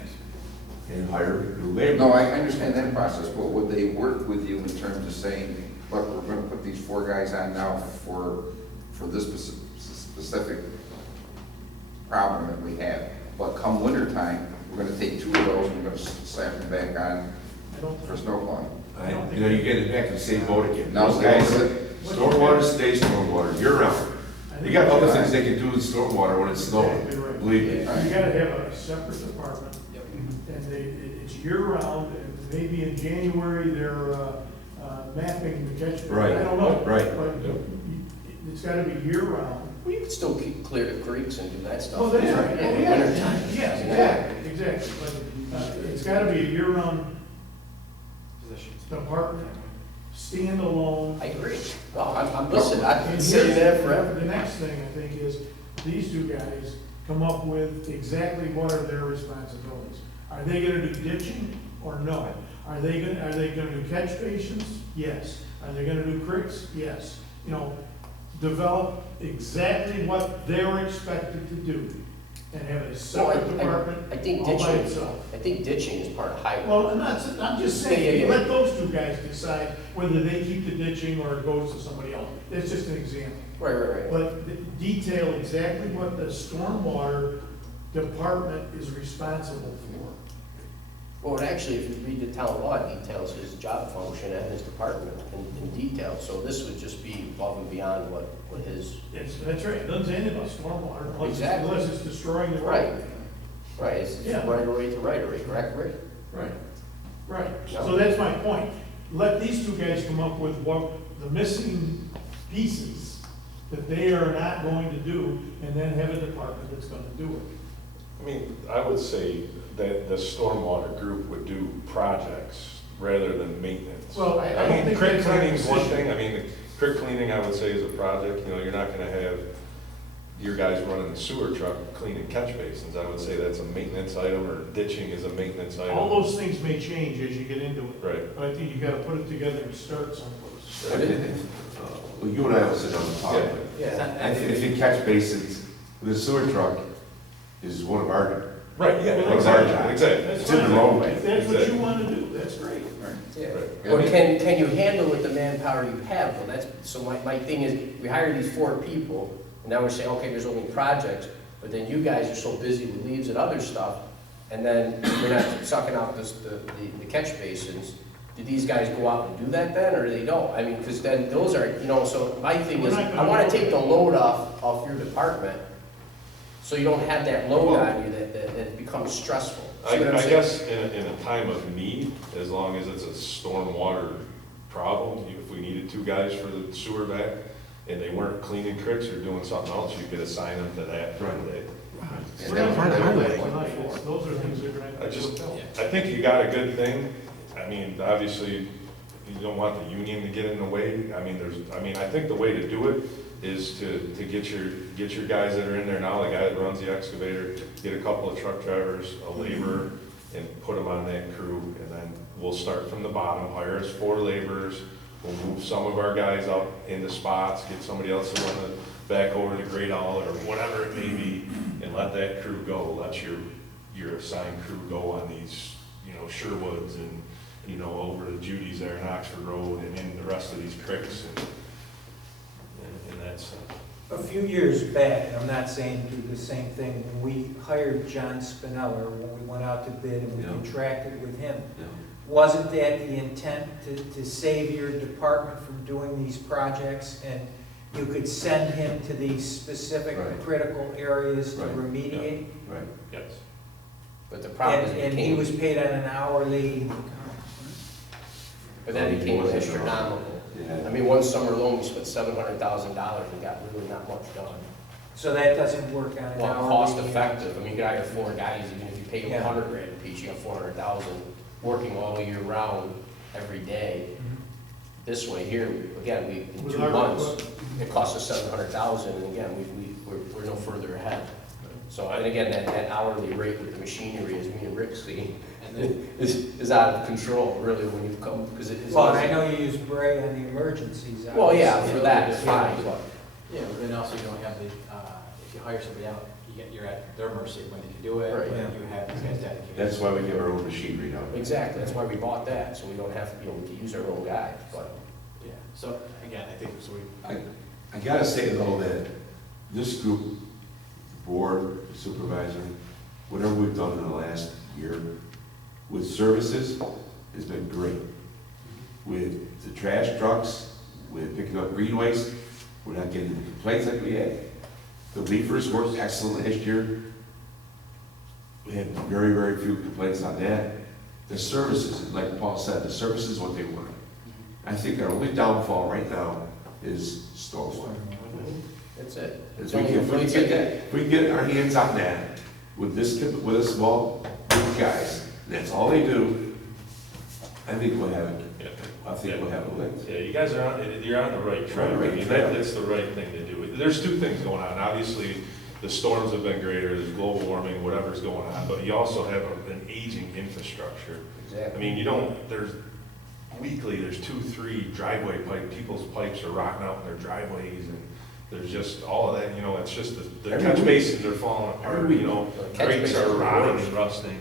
and hire new labor. No, I understand that process, but would they work with you in terms of saying, look, we're gonna put these 4 guys on now for this specific problem that we have, but come winter time, we're gonna take 2 of those and we're gonna slap them back on for snow plowing? You know, you're getting back to the same boat again. No, Those guys, it's- stormwater stays stormwater, year round. You got other things they can do with stormwater when it's snowing, Exactly right. believe me. You gotta have a separate department, and it's year-round, and maybe in January, they're, mapping the catch basin. Right, I don't know. right. But it's gotta be year-round. Well, you can still clear the creeks and do that stuff. Oh, that's right. In the wintertime. Yes, exactly, but, it's gotta be a year-round department, standalone. I agree. Well, I'm listening, I've been saying that forever. The next thing, I think, is these two guys come up with exactly what are their responsibilities. Are they gonna do ditching or no? Are they gonna do catch basins? Yes. Are they gonna do creeks? Yes. You know, develop exactly what they're expected to do and have a separate department I think all by ditching, itself. I think ditching is part of highway. Well, I'm just saying, Yeah. let those two guys decide whether they keep the ditching or it goes to somebody else. That's just an example. Right. But detail exactly what the stormwater department is responsible for. Well, actually, if you read the town law, it details his job function and his department in detail. So this would just be above and beyond what his, That's right, it doesn't say anything about stormwater Exactly. unless it's destroying the right, road. right, it's Yeah. right away to right away, correct, Rick? Right. No. So that's my point. Let these two guys come up with what the missing pieces that they are not going to do, and then have a department that's gonna do it. I mean, I would say that the stormwater group would do projects rather than maintenance. Well, I don't mean, think creek that's our cleaning is one position. thing, I mean, the creek cleaning, I would say, is a project, you know, you're not gonna have your guys running the sewer truck cleaning catch basins, I would say that's a maintenance item, or ditching is a maintenance item. All those things may change as you get into it. Right. But I think you gotta put it together and start someplace. Well, you and I will sit down and talk. Yeah. I think catch basins, the sewer truck is one of our, Right, yeah, Well, exactly, exactly. That's It's in the fine. roadway. If that's what you Exactly. wanna do, that's great. Yeah. Right. But can you handle with the manpower you have? Well, that's, so my thing is, we hire these 4 people, and now we're saying, okay, there's only projects, but then you guys are so busy with leaves and other stuff, and then you're not sucking out the catch basins. Do these guys go out and do that then, or they don't? I mean, because then those are, you know, so my thing is, I wanna take the load off your department, so you don't have that load on you that it becomes stressful. See what I'm I saying? guess in a time of need, as long as it's a stormwater problem, if we needed 2 guys for the sewer back, and they weren't cleaning creeks or doing something else, you could assign them to that for the day. We're not gonna do that tonight. Those are things that are gonna. I just, I think you got a good thing. I mean, obviously, you don't want the union to get in the way. I mean, I think the way to do it is to get your guys that are in there now, the guy that runs the excavator, get a couple of truck drivers, a laborer, and put them on that crew, and then we'll start from the bottom, hire us 4 laborers, we'll move some of our guys up into spots, get somebody else to run it back over the Great Owl, or whatever it may be, and let that crew go, let your assigned crew go on these, you know, Sherwoods and, you know, over to Judy's there in Oxford Road, and in the rest of these creeks, and that's, A few years back, I'm not saying do the same thing, when we hired John Spinella, when we went out to bid and we Yeah. contracted with him, wasn't that the intent to save your department from doing these projects? And you could send him to these specific Right. critical areas to Right. remediate? right. yes. But the problem is, And he was paid on an hourly, but that became astronomical. I mean, one summer alone, we spent $700,000 and got really not much done. so that doesn't work on an Well, hourly. cost effective, I mean, you could hire 4 guys, even if you pay them Yeah. $100,000 a piece, you have 400,000 working all year round, every day. Mhm. This way here, again, in With 2 our- months, it cost us $700,000, and again, we're no further ahead. So, and again, that hourly rate with the machinery, as me and Rick see, is out of control, really, when you come, because it is. Well, and I know you use Bray on the emergencies. Well, yeah, obviously. for that, it's fine, but. Yeah, but then also you don't have the, if you hire somebody out, you're at their mercy when they can do it, Right. when you have these guys dedicated. That's why we have our own machinery now. Exactly, that's why we bought that, so we don't have, we can use our own guys, but. Yeah, so again, I think, so we, I gotta say though that this group, board, supervisor, whatever we've done in the last year with services has been great. with the trash trucks, with picking up green waste. We're not getting the complaints like we had. The leafers worked excellent last year. We had very, very few complaints on that. The services, like Paul said, the services, what they were. I think our only downfall right now is stormwater. That's it. If we can get our hands on that with a small group of guys, and that's all they do, I think we'll have it. I think we'll have it licked. Yeah, you guys you're on the right track. I mean, that's the right thing to do. There's two things going on. Obviously, the storms have been greater, there's global warming, whatever's going on, but you also have an aging infrastructure. Exactly. I mean, there's 2, 3 driveway people's pipes are rotting out in their driveways, and there's just all of that, it's just the catch basins are falling apart, grates are rotting and rusting,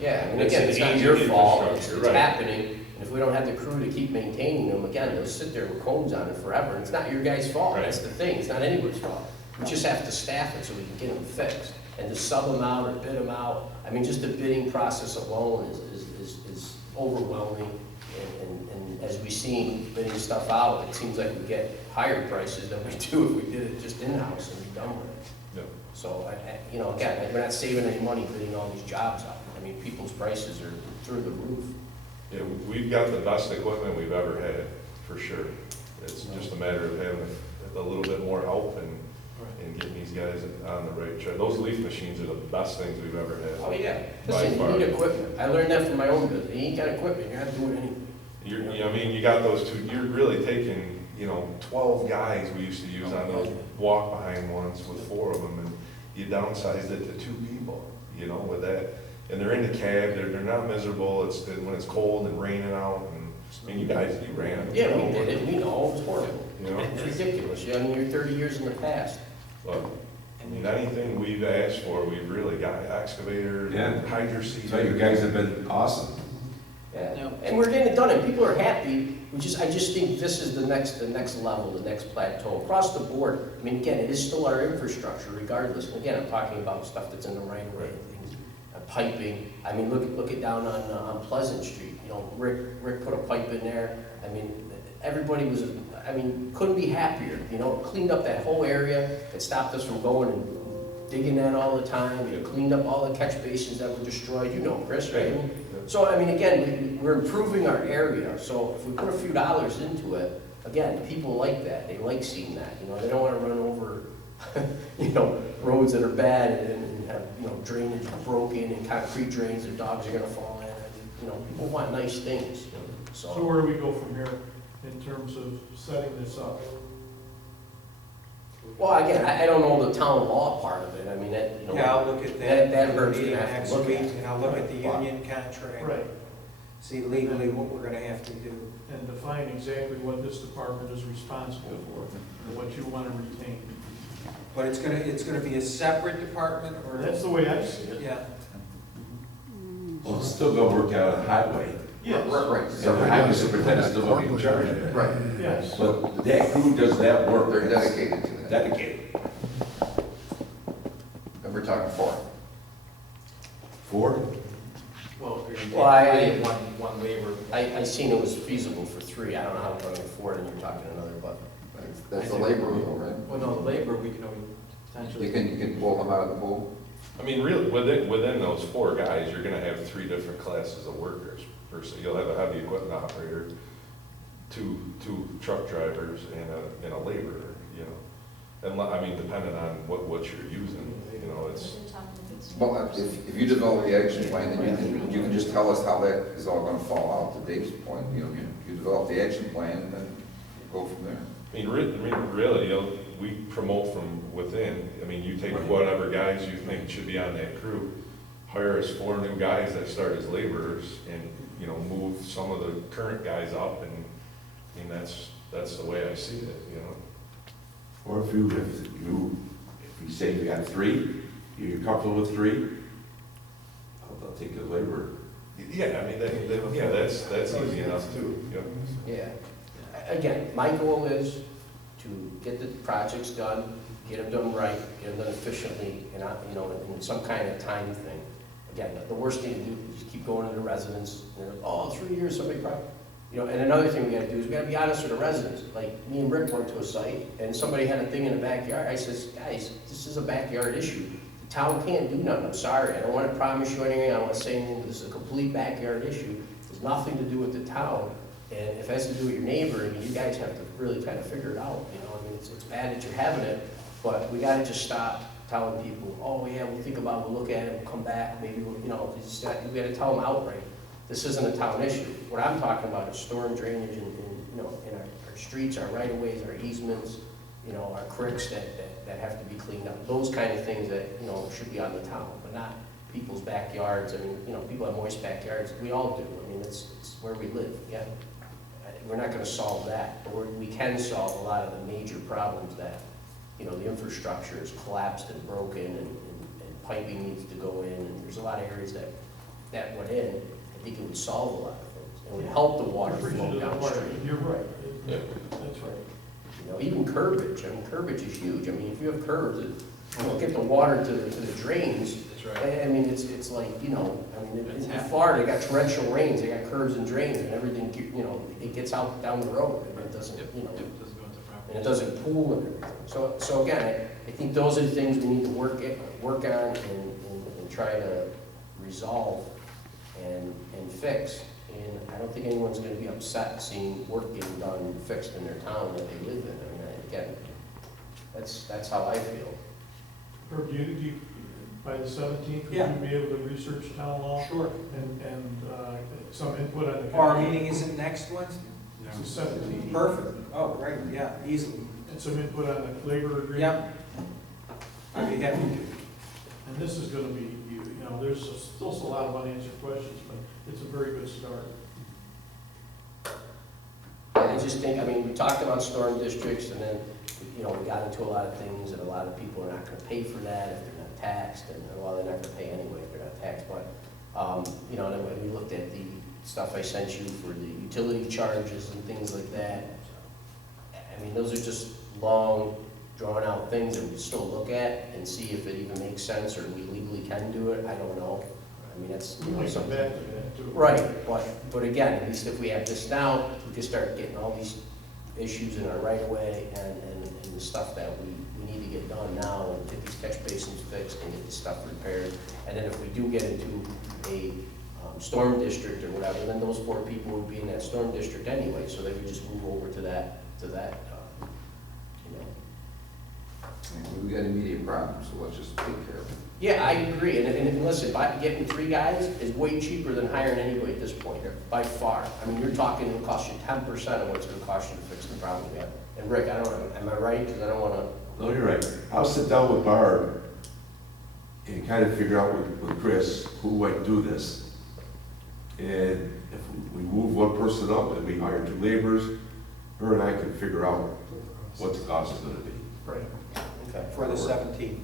Yeah, and again, it's not your fault, it's happening. And if we don't have the crew to keep maintaining them, again, they'll sit there with cones on it forever, and it's not your guys' fault, that's the thing, it's not anybody's fault. We just have to staff it so we can get them fixed, and to sub them out or bid them out. I mean, just the bidding process alone is overwhelming, and as we've seen bidding stuff out, it seems like we get higher prices than we do if we did it just in-house and be done with it. Yep. So, again, we're not saving any money bidding all these jobs out. I mean, people's prices are through the roof. Yeah, we've got the best equipment we've ever had, for sure. It's just a matter of having a little bit more help and getting these guys on the right track. Those leaf machines are the best things we've ever had. Oh, yeah. By Listen, far. you need equipment. I learned that from my own business. You ain't got equipment, you're not doing anything. You got those two, you're really taking, 12 guys we used to use on those walk-behind ones with 4 of them, and you downsized it to 2 people, with that. And they're in the cab, they're not miserable, when it's cold and raining out, and you guys, you ran. Yeah, we did it, we know, it was horrible. It's ridiculous, you're 30 years in the past. But, anything we've asked for, we've really got excavators, and hydro seeders. So you guys have been awesome. Yeah, and we're getting it done, and people are happy. I just think this is the next level, the next plateau across the board. I mean, again, it is still our infrastructure, regardless. And again, I'm talking about stuff that's in the right way, things, piping. I mean, look it down on Pleasant Street. Rick put a pipe in there. I mean, everybody was, couldn't be happier. Cleaned up that whole area. It stopped us from going and digging that all the time. Cleaned up all the catch basins that were destroyed. Chris, right? So, again, we're improving our area, so if we put a few dollars into it, again, people like that, they like seeing that, they don't wanna run over, roads that are bad and have, drainage broken and concrete drains, their dogs are gonna fall in, people want nice things, So where do we go from here in terms of setting this up? Well, again, I don't know the town law part of it, I'll look at that. that hurts meeting to have next to look week, at. and I'll look at the union contract. Right, See legally what we're gonna have to do. and define exactly what this department is responsible for, and what you want to retain. But it's gonna be a separate department, or? That's the way I see it. Yeah. Well, it's still gonna work out on the highway. Yes. Right. And the highway superintendent's still gonna be in charge of it. Right. Yes. But that crew does that work. They're dedicated to that. Dedicated. And we're talking 4. 4? Well, one labor. I seen it was feasible for 3, I don't know how we're gonna afford it, and you're talking another, but. That's the labor rule, right? Well, no, the labor, we can potentially. You can pull them out of the pool. Really, within those 4 guys, you're gonna have 3 different classes of workers. First, you'll have a heavy equipment operator, two truck drivers, and a laborer, And depending on what you're using, it's. Well, if you develop the action plan, then you can just tell us how that is all gonna fall out, to Dave's point. You develop the action plan, and then go from there. Really, we promote from within. You take whatever guys you think should be on that crew, hire us 4 new guys that start as laborers, and, move some of the current guys up, and, that's the way I see it, Or if you say you got 3, you're comfortable with 3, I'll take the labor. Yeah, that's easy enough too. Yeah. Again, my goal is to get the projects done, get them done right, get them done efficiently, and in some kind of time thing. Again, the worst thing to do is keep going to the residents, and they're like, 3 years, somebody probably, You know, and another thing we gotta do is we gotta be honest with the residents. Like, me and Rick went to a site, and somebody had a thing in the backyard. I says, guys, this is a backyard issue. The town can't do nothing, I'm sorry. I don't wanna promise you anything, I don't wanna say anything, this is a complete backyard issue. It's nothing to do with the town, and if it has to do with your neighbor, I mean, you guys have to really kind of figure it out, you know? I mean, it's bad that you're having it, but we gotta just stop telling people, oh, yeah, we'll think about it, we'll look at it, we'll come back, maybe, we'll, you know, we gotta tell them outright. This isn't a town issue. What I'm talking about is storm drainage in you know, in our streets, our right-of-ways, our easements, you know, our creeks that have to be cleaned up. Those kind of things that, you know, should be on the town, but not people's backyards. I mean, you know, people have moist backyards. We all do. I mean, it's where we live, yeah. We're not gonna solve that, but we can solve a lot of the major problems that, you know, the infrastructure is collapsed and broken and piping needs to go in, and there's a lot of areas that went in. I think it would solve a lot of things, and would help the water flow downstream. You're right, that's right. You know, even curbage, I mean, curbage is huge. I mean, if you have curbs, you know, get the water to the drains. That's right. I mean, it's like, you know, I mean, in Florida, they got torrential rains, they got curbs and drains, and everything, you know, it gets out down the road, and it doesn't, you know, and it doesn't pool and everything. So again, I think those are the things we need to work on and try to resolve and fix. And I don't think anyone's gonna be upset seeing work getting done and fixed in their town that they live in. I mean, again, that's how I feel. Herb, do you, by the 17th, would Yeah. you be able to research town law? Sure. And some input on the. Our meeting isn't next Wednesday? It's the 17th. Perfect. Oh, great, yeah, easily. And some input on the labor agreement? Yep. I'd be happy to. And this is gonna be, you know, there's still a lot of unanswered questions, but it's a very good start. I just think, I mean, we talked about storm districts, and then, you know, we got into a lot of things, and a lot of people are not gonna pay for that if they're not taxed, and, well, they're not gonna pay anyway if they're not taxed, but, you know, and then when we looked at the stuff I sent you for the utility charges and things like that, I mean, those are just long, drawn-out things that we still look at and see if it even makes sense, or we legally can do it, I don't know. I mean, that's, you We know, might come something. back to that too. Right, but again, at least if we have this now, we can start getting all these issues in our right-of-way and the stuff that we need to get done now, and get these catch basins fixed and get this stuff repaired. And then if we do get into a storm district or whatever, then those 4 people would be in that storm district anyway, so they would just move over to that, you know. I mean, we got immediate problems, so let's just take care of it. Yeah, I agree, and listen, getting 3 guys is way cheaper than hiring anybody at this point, by far. I mean, you're talking, it'll cost you 10% of what it's gonna cost you to fix the problem we have. And Rick, I don't know, am I right? Because I don't wanna. No, you're right. I'll sit down with Barb and kind of figure out with Chris who might do this. And if we move one person up and we hire 2 laborers, her and I can figure out what the cost is gonna be. Right. Okay. For the 17th.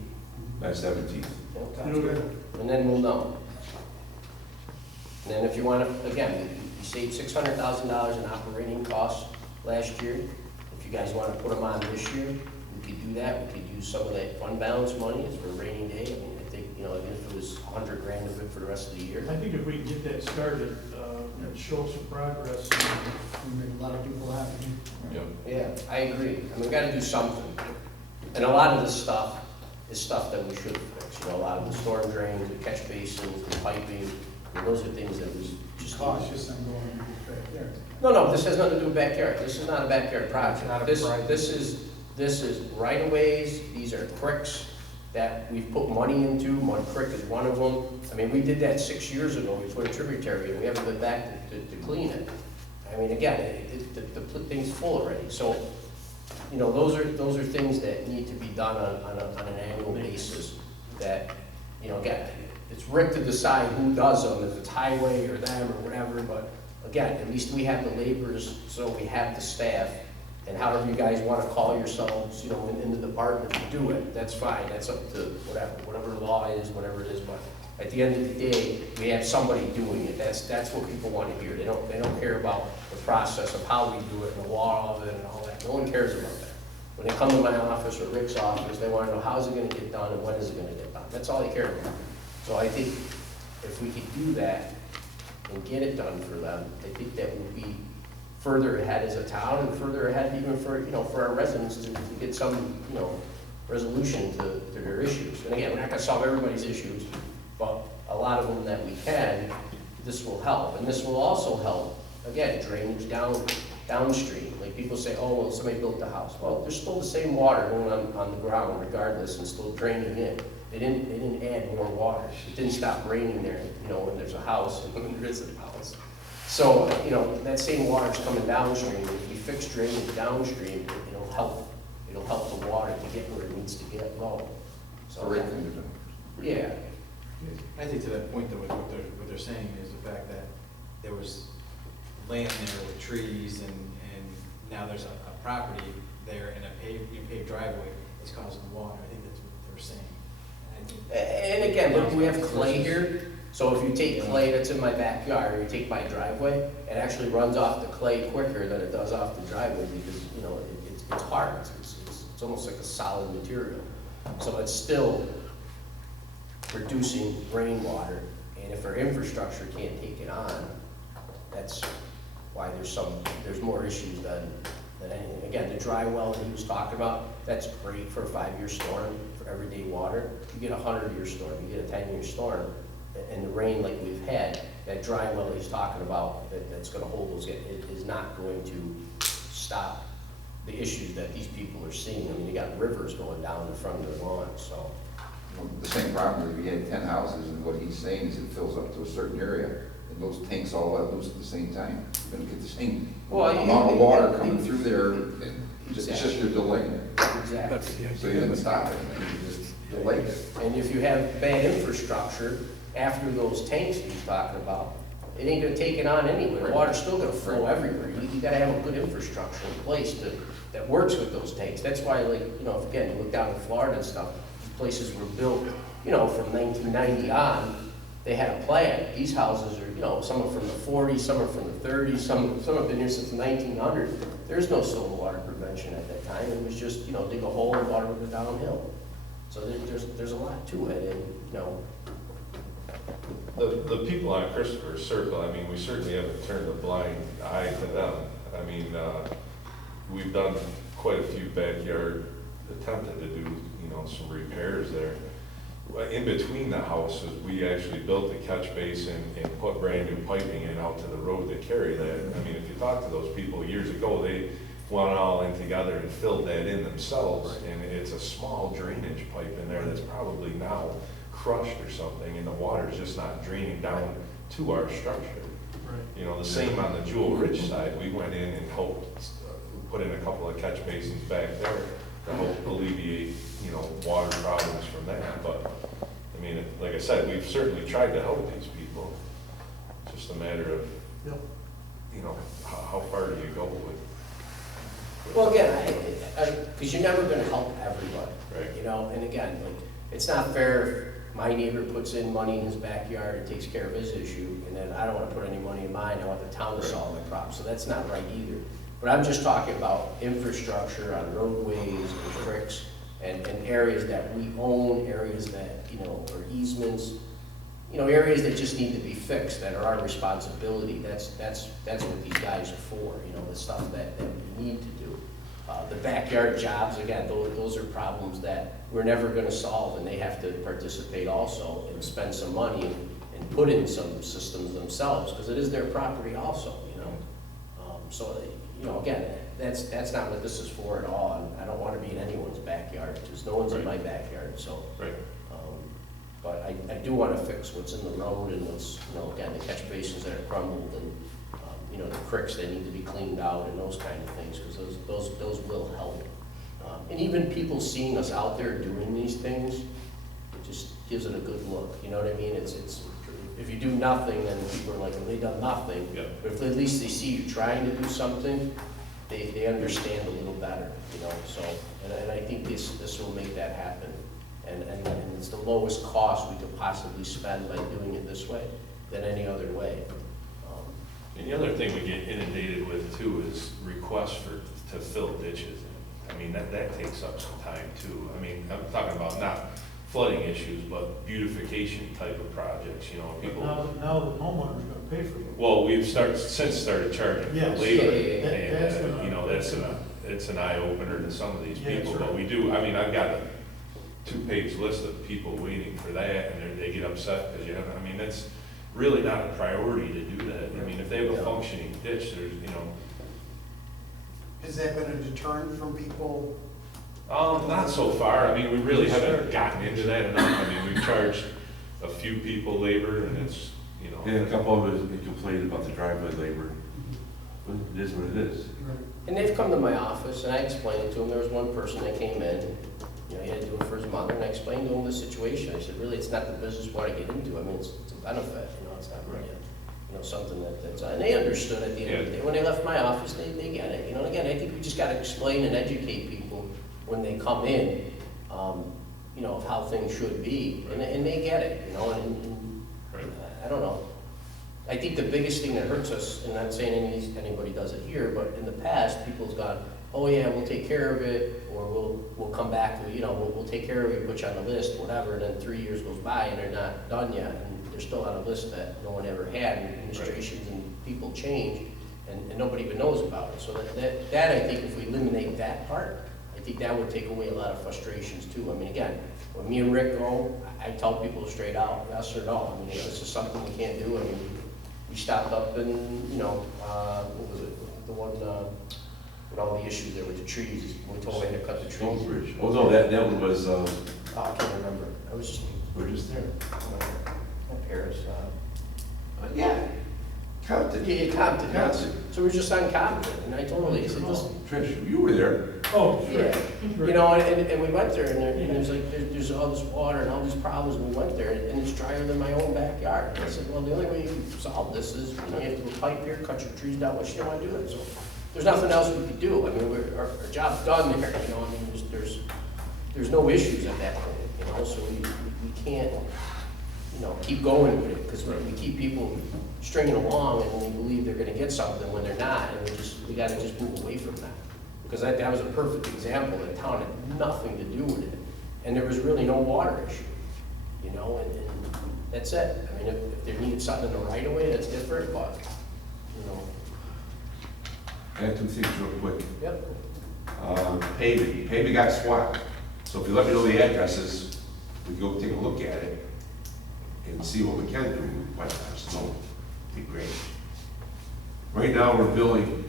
By 17th. Okay. And then we'll know. And then if you wanna, again, we saved $600,000 in operating costs last year. If you guys wanna put them on this year, we could do that. We could use some of that fund balance money for a rainy day. I mean, I think, you know, even if it was $100 grand of it for the rest of the year. I think if we can get that started, and show some progress, we make a lot of people happy. Yeah, I agree. I mean, we gotta do something. And a lot of this stuff is stuff that we should fix. You know, a lot of the storm drains, the catch basins, the piping, I mean, those are things that we just. Cautious on going into the backyard. No, this has nothing to do with backyard. This is not a backyard project. Not a This project. is right-of-ways, these are cricks that we've put money into. Mud Creek is one of them. I mean, we did that 6 years ago. We put a tributary in. We haven't been back to clean it. I mean, again, the thing's full already. So, you know, those are things that need to be done on an annual basis that, you know, again, it's Rick to decide who does them, if it's highway or them or whatever, but again, at least we have the laborers, so we have the staff, and however you guys want to call yourselves, you know, in the department to do it, that's fine, that's up to whatever the law is, whatever it is, but at the end of the day, we have somebody doing it. That's what people want to hear. They don't care about the process of how we do it and the law of it and all that. No one cares about that. When they come to my office or Rick's office, they want to know how's it going to get done and when is it going to get done. That's all they care about. So I think if we could do that and get it done for them, I think that would be further ahead as a town and further ahead even for, you know, for our residents to get some, you know, resolution to their issues. And again, we're not gonna solve everybody's issues, but a lot of them that we can, this will help. And this will also help, again, drainage downstream. Like people say, oh, well, somebody built the house. Well, there's still the same water going on the ground regardless and still draining in. They didn't add more water. It didn't stop raining there, you know, when there's a house and when there isn't a house. So, you know, that same water's coming downstream. If we fix drainage downstream, it'll help the water to get where it needs to get low. So, Right thing to do. yeah. I think to that point, though, what they're saying is the fact that there was land there with trees and now there's a property there and a paved driveway that's causing the water. I think that's what they were saying. And again, look, we have clay here, so if you take clay that's in my backyard, or you take my driveway, it actually runs off the clay quicker than it does off the driveway because, you know, it's hard. It's almost like a solid material. So it's still reducing rainwater, and if our infrastructure can't take it on, that's why there's more issues than anything. Again, the dry well that he was talking about, that's great for a 5-year storm, for everyday water. You get a 100-year storm, you get a 10-year storm, and the rain like we've had, that dry well he's talking about, that's gonna hold those, it is not going to stop the issues that these people are seeing. I mean, you got rivers going down in front of their lawn, so. The same problem, if you had 10 houses, and what he's saying is it fills up to a certain area, and those tanks all let loose at the same time. You're gonna get the same amount of water coming through there, and it's just your delay. Exactly. So you didn't stop it, you just delayed it. And if you have bad infrastructure after those tanks that he's talking about, it ain't gonna take it on anyway. The water's still gonna flow everywhere. You gotta have a good infrastructure in place that works with those tanks. That's why, like, you know, if again, you look down in Florida and stuff, these places were built, you know, from 1990 on, they had a plan. These houses are, you know, some are from the 40s, some are from the 30s, some have been here since 1900. There's no stormwater prevention at that time. It was just, you know, dig a hole and water would go downhill. So there's a lot to it, and, you know. The people on Christopher Circle, I mean, we certainly haven't turned a blind eye to them. I mean, we've done quite a few backyard, attempted to do, you know, some repairs there. In between the houses, we actually built a catch basin and put brand new piping in out to the road to carry that. I mean, if you talk to those people years ago, they went all in together and filled that in themselves. And it's a small drainage pipe in there that's probably now crushed or something, and the water's just not draining down to our structure. Right. You know, the same on the Jewel Ridge side, we went in and helped put in a couple of catch basins back there to help alleviate, you know, water problems from that. But, I mean, like I said, we've certainly tried to help these people. It's just a matter of, you know, how far do you go with? Well, again, because you're never gonna help everybody. Right. You know, and again, like, it's not fair if my neighbor puts in money in his backyard and takes care of his issue, and then I don't wanna put any money in mine, I want the town to solve my problem, so that's not right either. But I'm just talking about infrastructure on roadways and creeks and areas that we own, areas that, you know, are easements, you know, areas that just need to be fixed, that are our responsibility. That's what these guys are for, you know, the stuff that we need to do. The backyard jobs, again, those are problems that we're never gonna solve, and they have to participate also and spend some money and put in some systems themselves, because it is their property also, you know. So, you know, again, that's not what this is for at all, and I don't wanna be in anyone's backyard, because no one's in my backyard, so. Right. But I do wanna fix what's in the road and what's, you know, again, the catch basins that are crumbled and, you know, the creeks that need to be cleaned out and those kind of things, because those will help. And even people seeing us out there doing these things, it just gives it a good look, you know what I mean? It's if you do nothing, then people are like, well, they done nothing. Yeah. But if at least they see you trying to do something, they understand a little better, you know, so, and I think this will make that happen. And it's the lowest cost we could possibly spend by doing it this way than any other way. And the other thing we get inundated with too is requests to fill ditches. I mean, that takes up some time too. I mean, I'm talking about not flooding issues, but beautification type of projects, you know, But people. now the homeowner's gonna pay for it. Well, we've since started charging for Yes. labor, Yeah. That's and, gonna- you know, it's an eye opener to some of these Yeah, people, that's but right. we do, I mean, I've got a 2-page list of people waiting for that, and they get upset because you haven't, I mean, that's really not a priority to do that. I mean, if they have a functioning ditch, there's, you know, Has that been a deterrent from people? not so far, I mean, we really haven't gotten into that enough, I mean, we've charged a few people labor, and it's, you know. And a couple of them complained about the driveway labor, but it is what it is. And they've come to my office, and I explained it to them. There was one person that came in, you know, he had to do it for his mother, and I explained to him the situation. I said, really, it's not the business we want to get into. I mean, it's a benefit, you know, it's not really, you know, something that's, and they understood at the end of the day. When they left my office, they get it, you know, and again, I think we just got to explain and educate people when they come in, you know, of how things should be, and they get it, you know, and I don't know. I think the biggest thing that hurts us, and not saying anybody does it here, but in the past, people's gone, oh yeah, we'll take care of it, or we'll come back, you know, we'll take care of it, put you on the list, whatever, and then 3 years goes by and they're not done yet, and they're still on a list that no one ever had, and administrations and people change, and nobody even knows about it. So that I think if we eliminate that part, I think that would take away a lot of frustrations too. I mean, again, when me and Rick go, I tell people straight out, yes or no. I mean, if this is something we can't do. I mean, we stopped up and, you know, what was it, the one, with all the issues there with the trees, we told them to cut the trees. Stonebridge. Oh, no, that one was, Oh, I can't remember. I was just, we're just there. not Paris, Yeah, Compton. yeah, Compton. Compton. So we were just on Compton, and I told Lee, I said, listen, Trish, you were there. Oh, sure. yeah, you know, and we went there, and there's like, there's all this water and all these problems, and we went there, and it's drier than my own backyard. And I said, well, the only way you can solve this is, you know, you have to put a pipe here, cut your trees down, which you don't want to do it, so there's nothing else we could do. I mean, our job's done there, you know, I mean, there's no issues at that point, you know, so we can't, you know, keep going with it, because we keep people stringing along, and we believe they're gonna get something when they're not, and we gotta just move away from that. Because that was a perfect example. The town had nothing to do with it, and there was really no water issue, you know, and that's it. I mean, if they needed something in the right of way, that's different, but, you know. I have two things real quick. Yep. Paving got swapped. So if you let me know the addresses, we can go take a look at it and see what we can do. White Snow, be great. Right now, we're building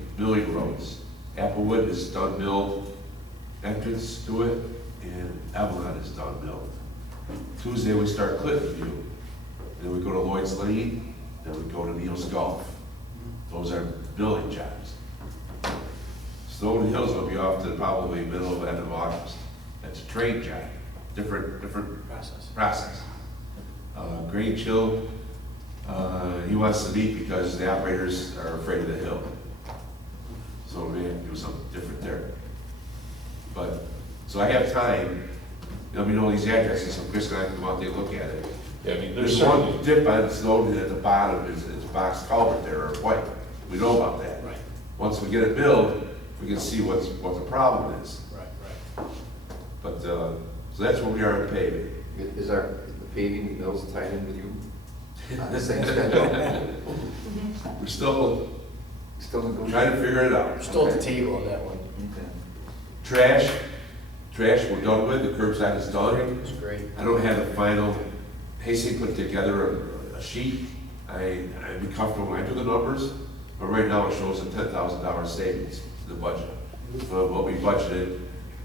roads. Applewood is done milled, entrance to it, and Avalon is done milled. Tuesday, we start Clinton View, then we go to Lloyd's Lane, then we go to Neal's Golf. Those are building jobs. Snowden Hills will be off to probably middle of end of August. That's a trade job, different process. Grange Hill, he wants to meet because the operators are afraid of the hill. So we have to do something different there. But, so I have time, let me know these addresses, so Chris and I can come out there and look at it. Yeah, I mean, There's one dip on Snowden at the bottom, is box culvert there, or white. We know about that. Right. Once we get it built, we can see what the problem is. Right. But, so that's where we are at paving. Is the paving mills tied in with you? On the same schedule? We're still Still trying to figure it out. We're still at the table on that one. Trash we're done with, the curbside is done. It's great. I don't have the final, Hasty put together a sheet. I'd be comfortable when I do the numbers, but right now it shows a $10,000 savings to the budget. So what we budgeted,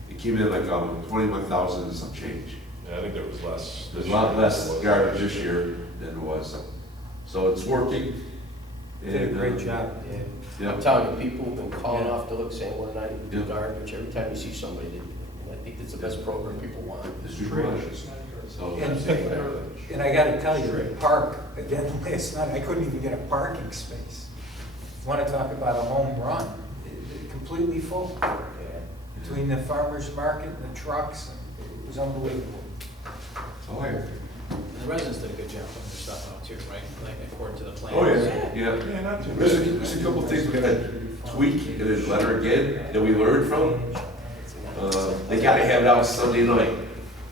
it came in like 21,000 and some change. Yeah, I think there was less. There's a lot less garbage this year than there was. So it's working. Did a great job. Yeah. I'm telling you, people have been calling off the hook saying, we're not even do Yeah. garbage. Every time you see somebody, I think it's the best program people want. It's true. So, And I gotta tell you, the park, again, last night, I couldn't even get a parking space. Want to talk about a home run, completely full. Between the farmer's market and the trucks, it was unbelievable. oh, yeah. The residents did a good job putting their stuff out too, right? Like according to the plan. Oh, yeah, yeah. Yeah, not too There's a couple of things we gotta tweak in his letter again that we learned from. They gotta have it out Sunday night.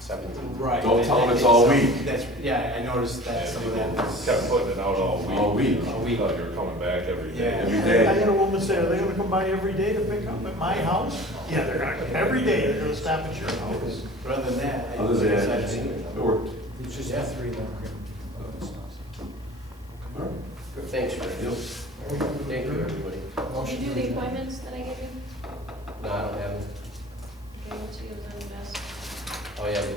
17. Right. Don't tell them it's all week. That's, yeah, I noticed that some of that was. Kept putting it out all week. All week. All week. Thought you were coming back every day. Yeah. Every I day. had a woman say, are they gonna come by every day to pick up at my house? Yeah, they're gonna come every day, they're gonna stop at your house. But other than that. I- Other than that, I think- it worked. It's just the three that are. Thanks, Rick. Thank you, everybody. Did you do the appointments that I gave you? No, I don't have them. Okay, let's see who's on the best. Oh, yeah, we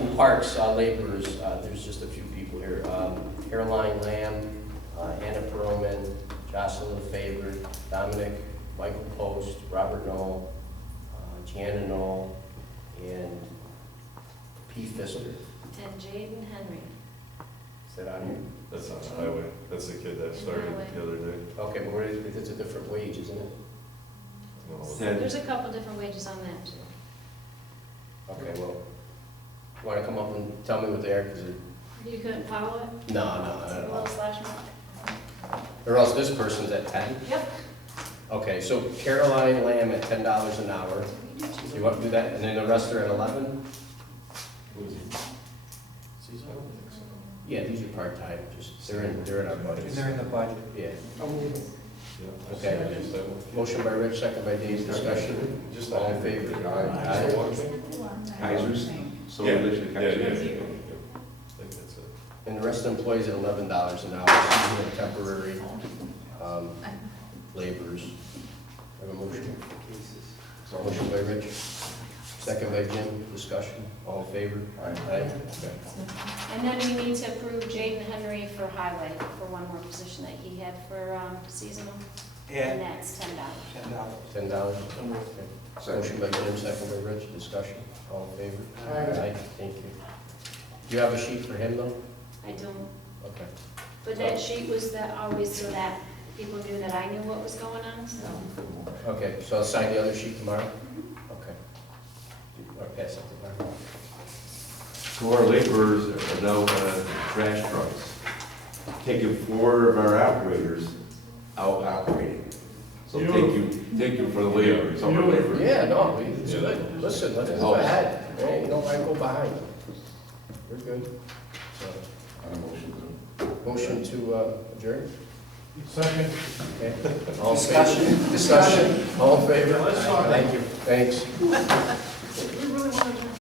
do. In parks, laborers, there's just a few people here. Caroline Lamb, Anna Perlman, Jocelyn Faber, Dominic, Michael Post, Robert Knoll, Gianna Knoll, and P. Pfister. And Jaden Henry. Is that on here? That's on the highway. That's the kid that started the other day. Okay, but it's a different wage, isn't it? No, There's a couple different wages on that too. Okay, well, want to come up and tell me what they are? 'Cause You couldn't follow it? no, not A at little all. slash mark? Or else this person's at 10? Yep. Okay, so Caroline Lamb at $10 an hour. You want to do that? And then the rest are at 11? Who is he? Seasonal? I don't think so. Yeah, these are part-time, just, they're in our budget. They're in the budget. Yeah. Yeah. Okay. Just that one. Motion by Rich, second by Dave, discussion. Just All that in favor? Just the one thing? Kaisers, so Yeah, relation to yeah, Kaisers. yeah. I think that's it. And the rest of the employees at $11 an hour, seasonal, temporary, laborers. Have a motion? So motion by Rich, second by Jim, discussion. All in favor? Aye. Okay. And then we need to approve Jaden Henry for highway for one more position that he had for seasonal. And Yeah, that's $10. $10. $10? Motion by Jim, second by Rich, discussion. All in favor? Aye. Thank you. Do you have a sheet for him though? I don't, Okay. but that sheet was always so that people knew that I knew what was going on, so. Okay, so I'll sign the other sheet tomorrow? Okay. I'll pass it tomorrow. So our laborers are now trash trucks, taking 4 of our operators out operating. So thank you for the laborers, some of the laborers. Yeah, no, it's good. Listen, let's go ahead. Hey, you know, I go behind. We're good. So, motion to adjourn? Second. Okay. All in favor? Discussion. All in favor? Let's talk. Thank you. Thanks.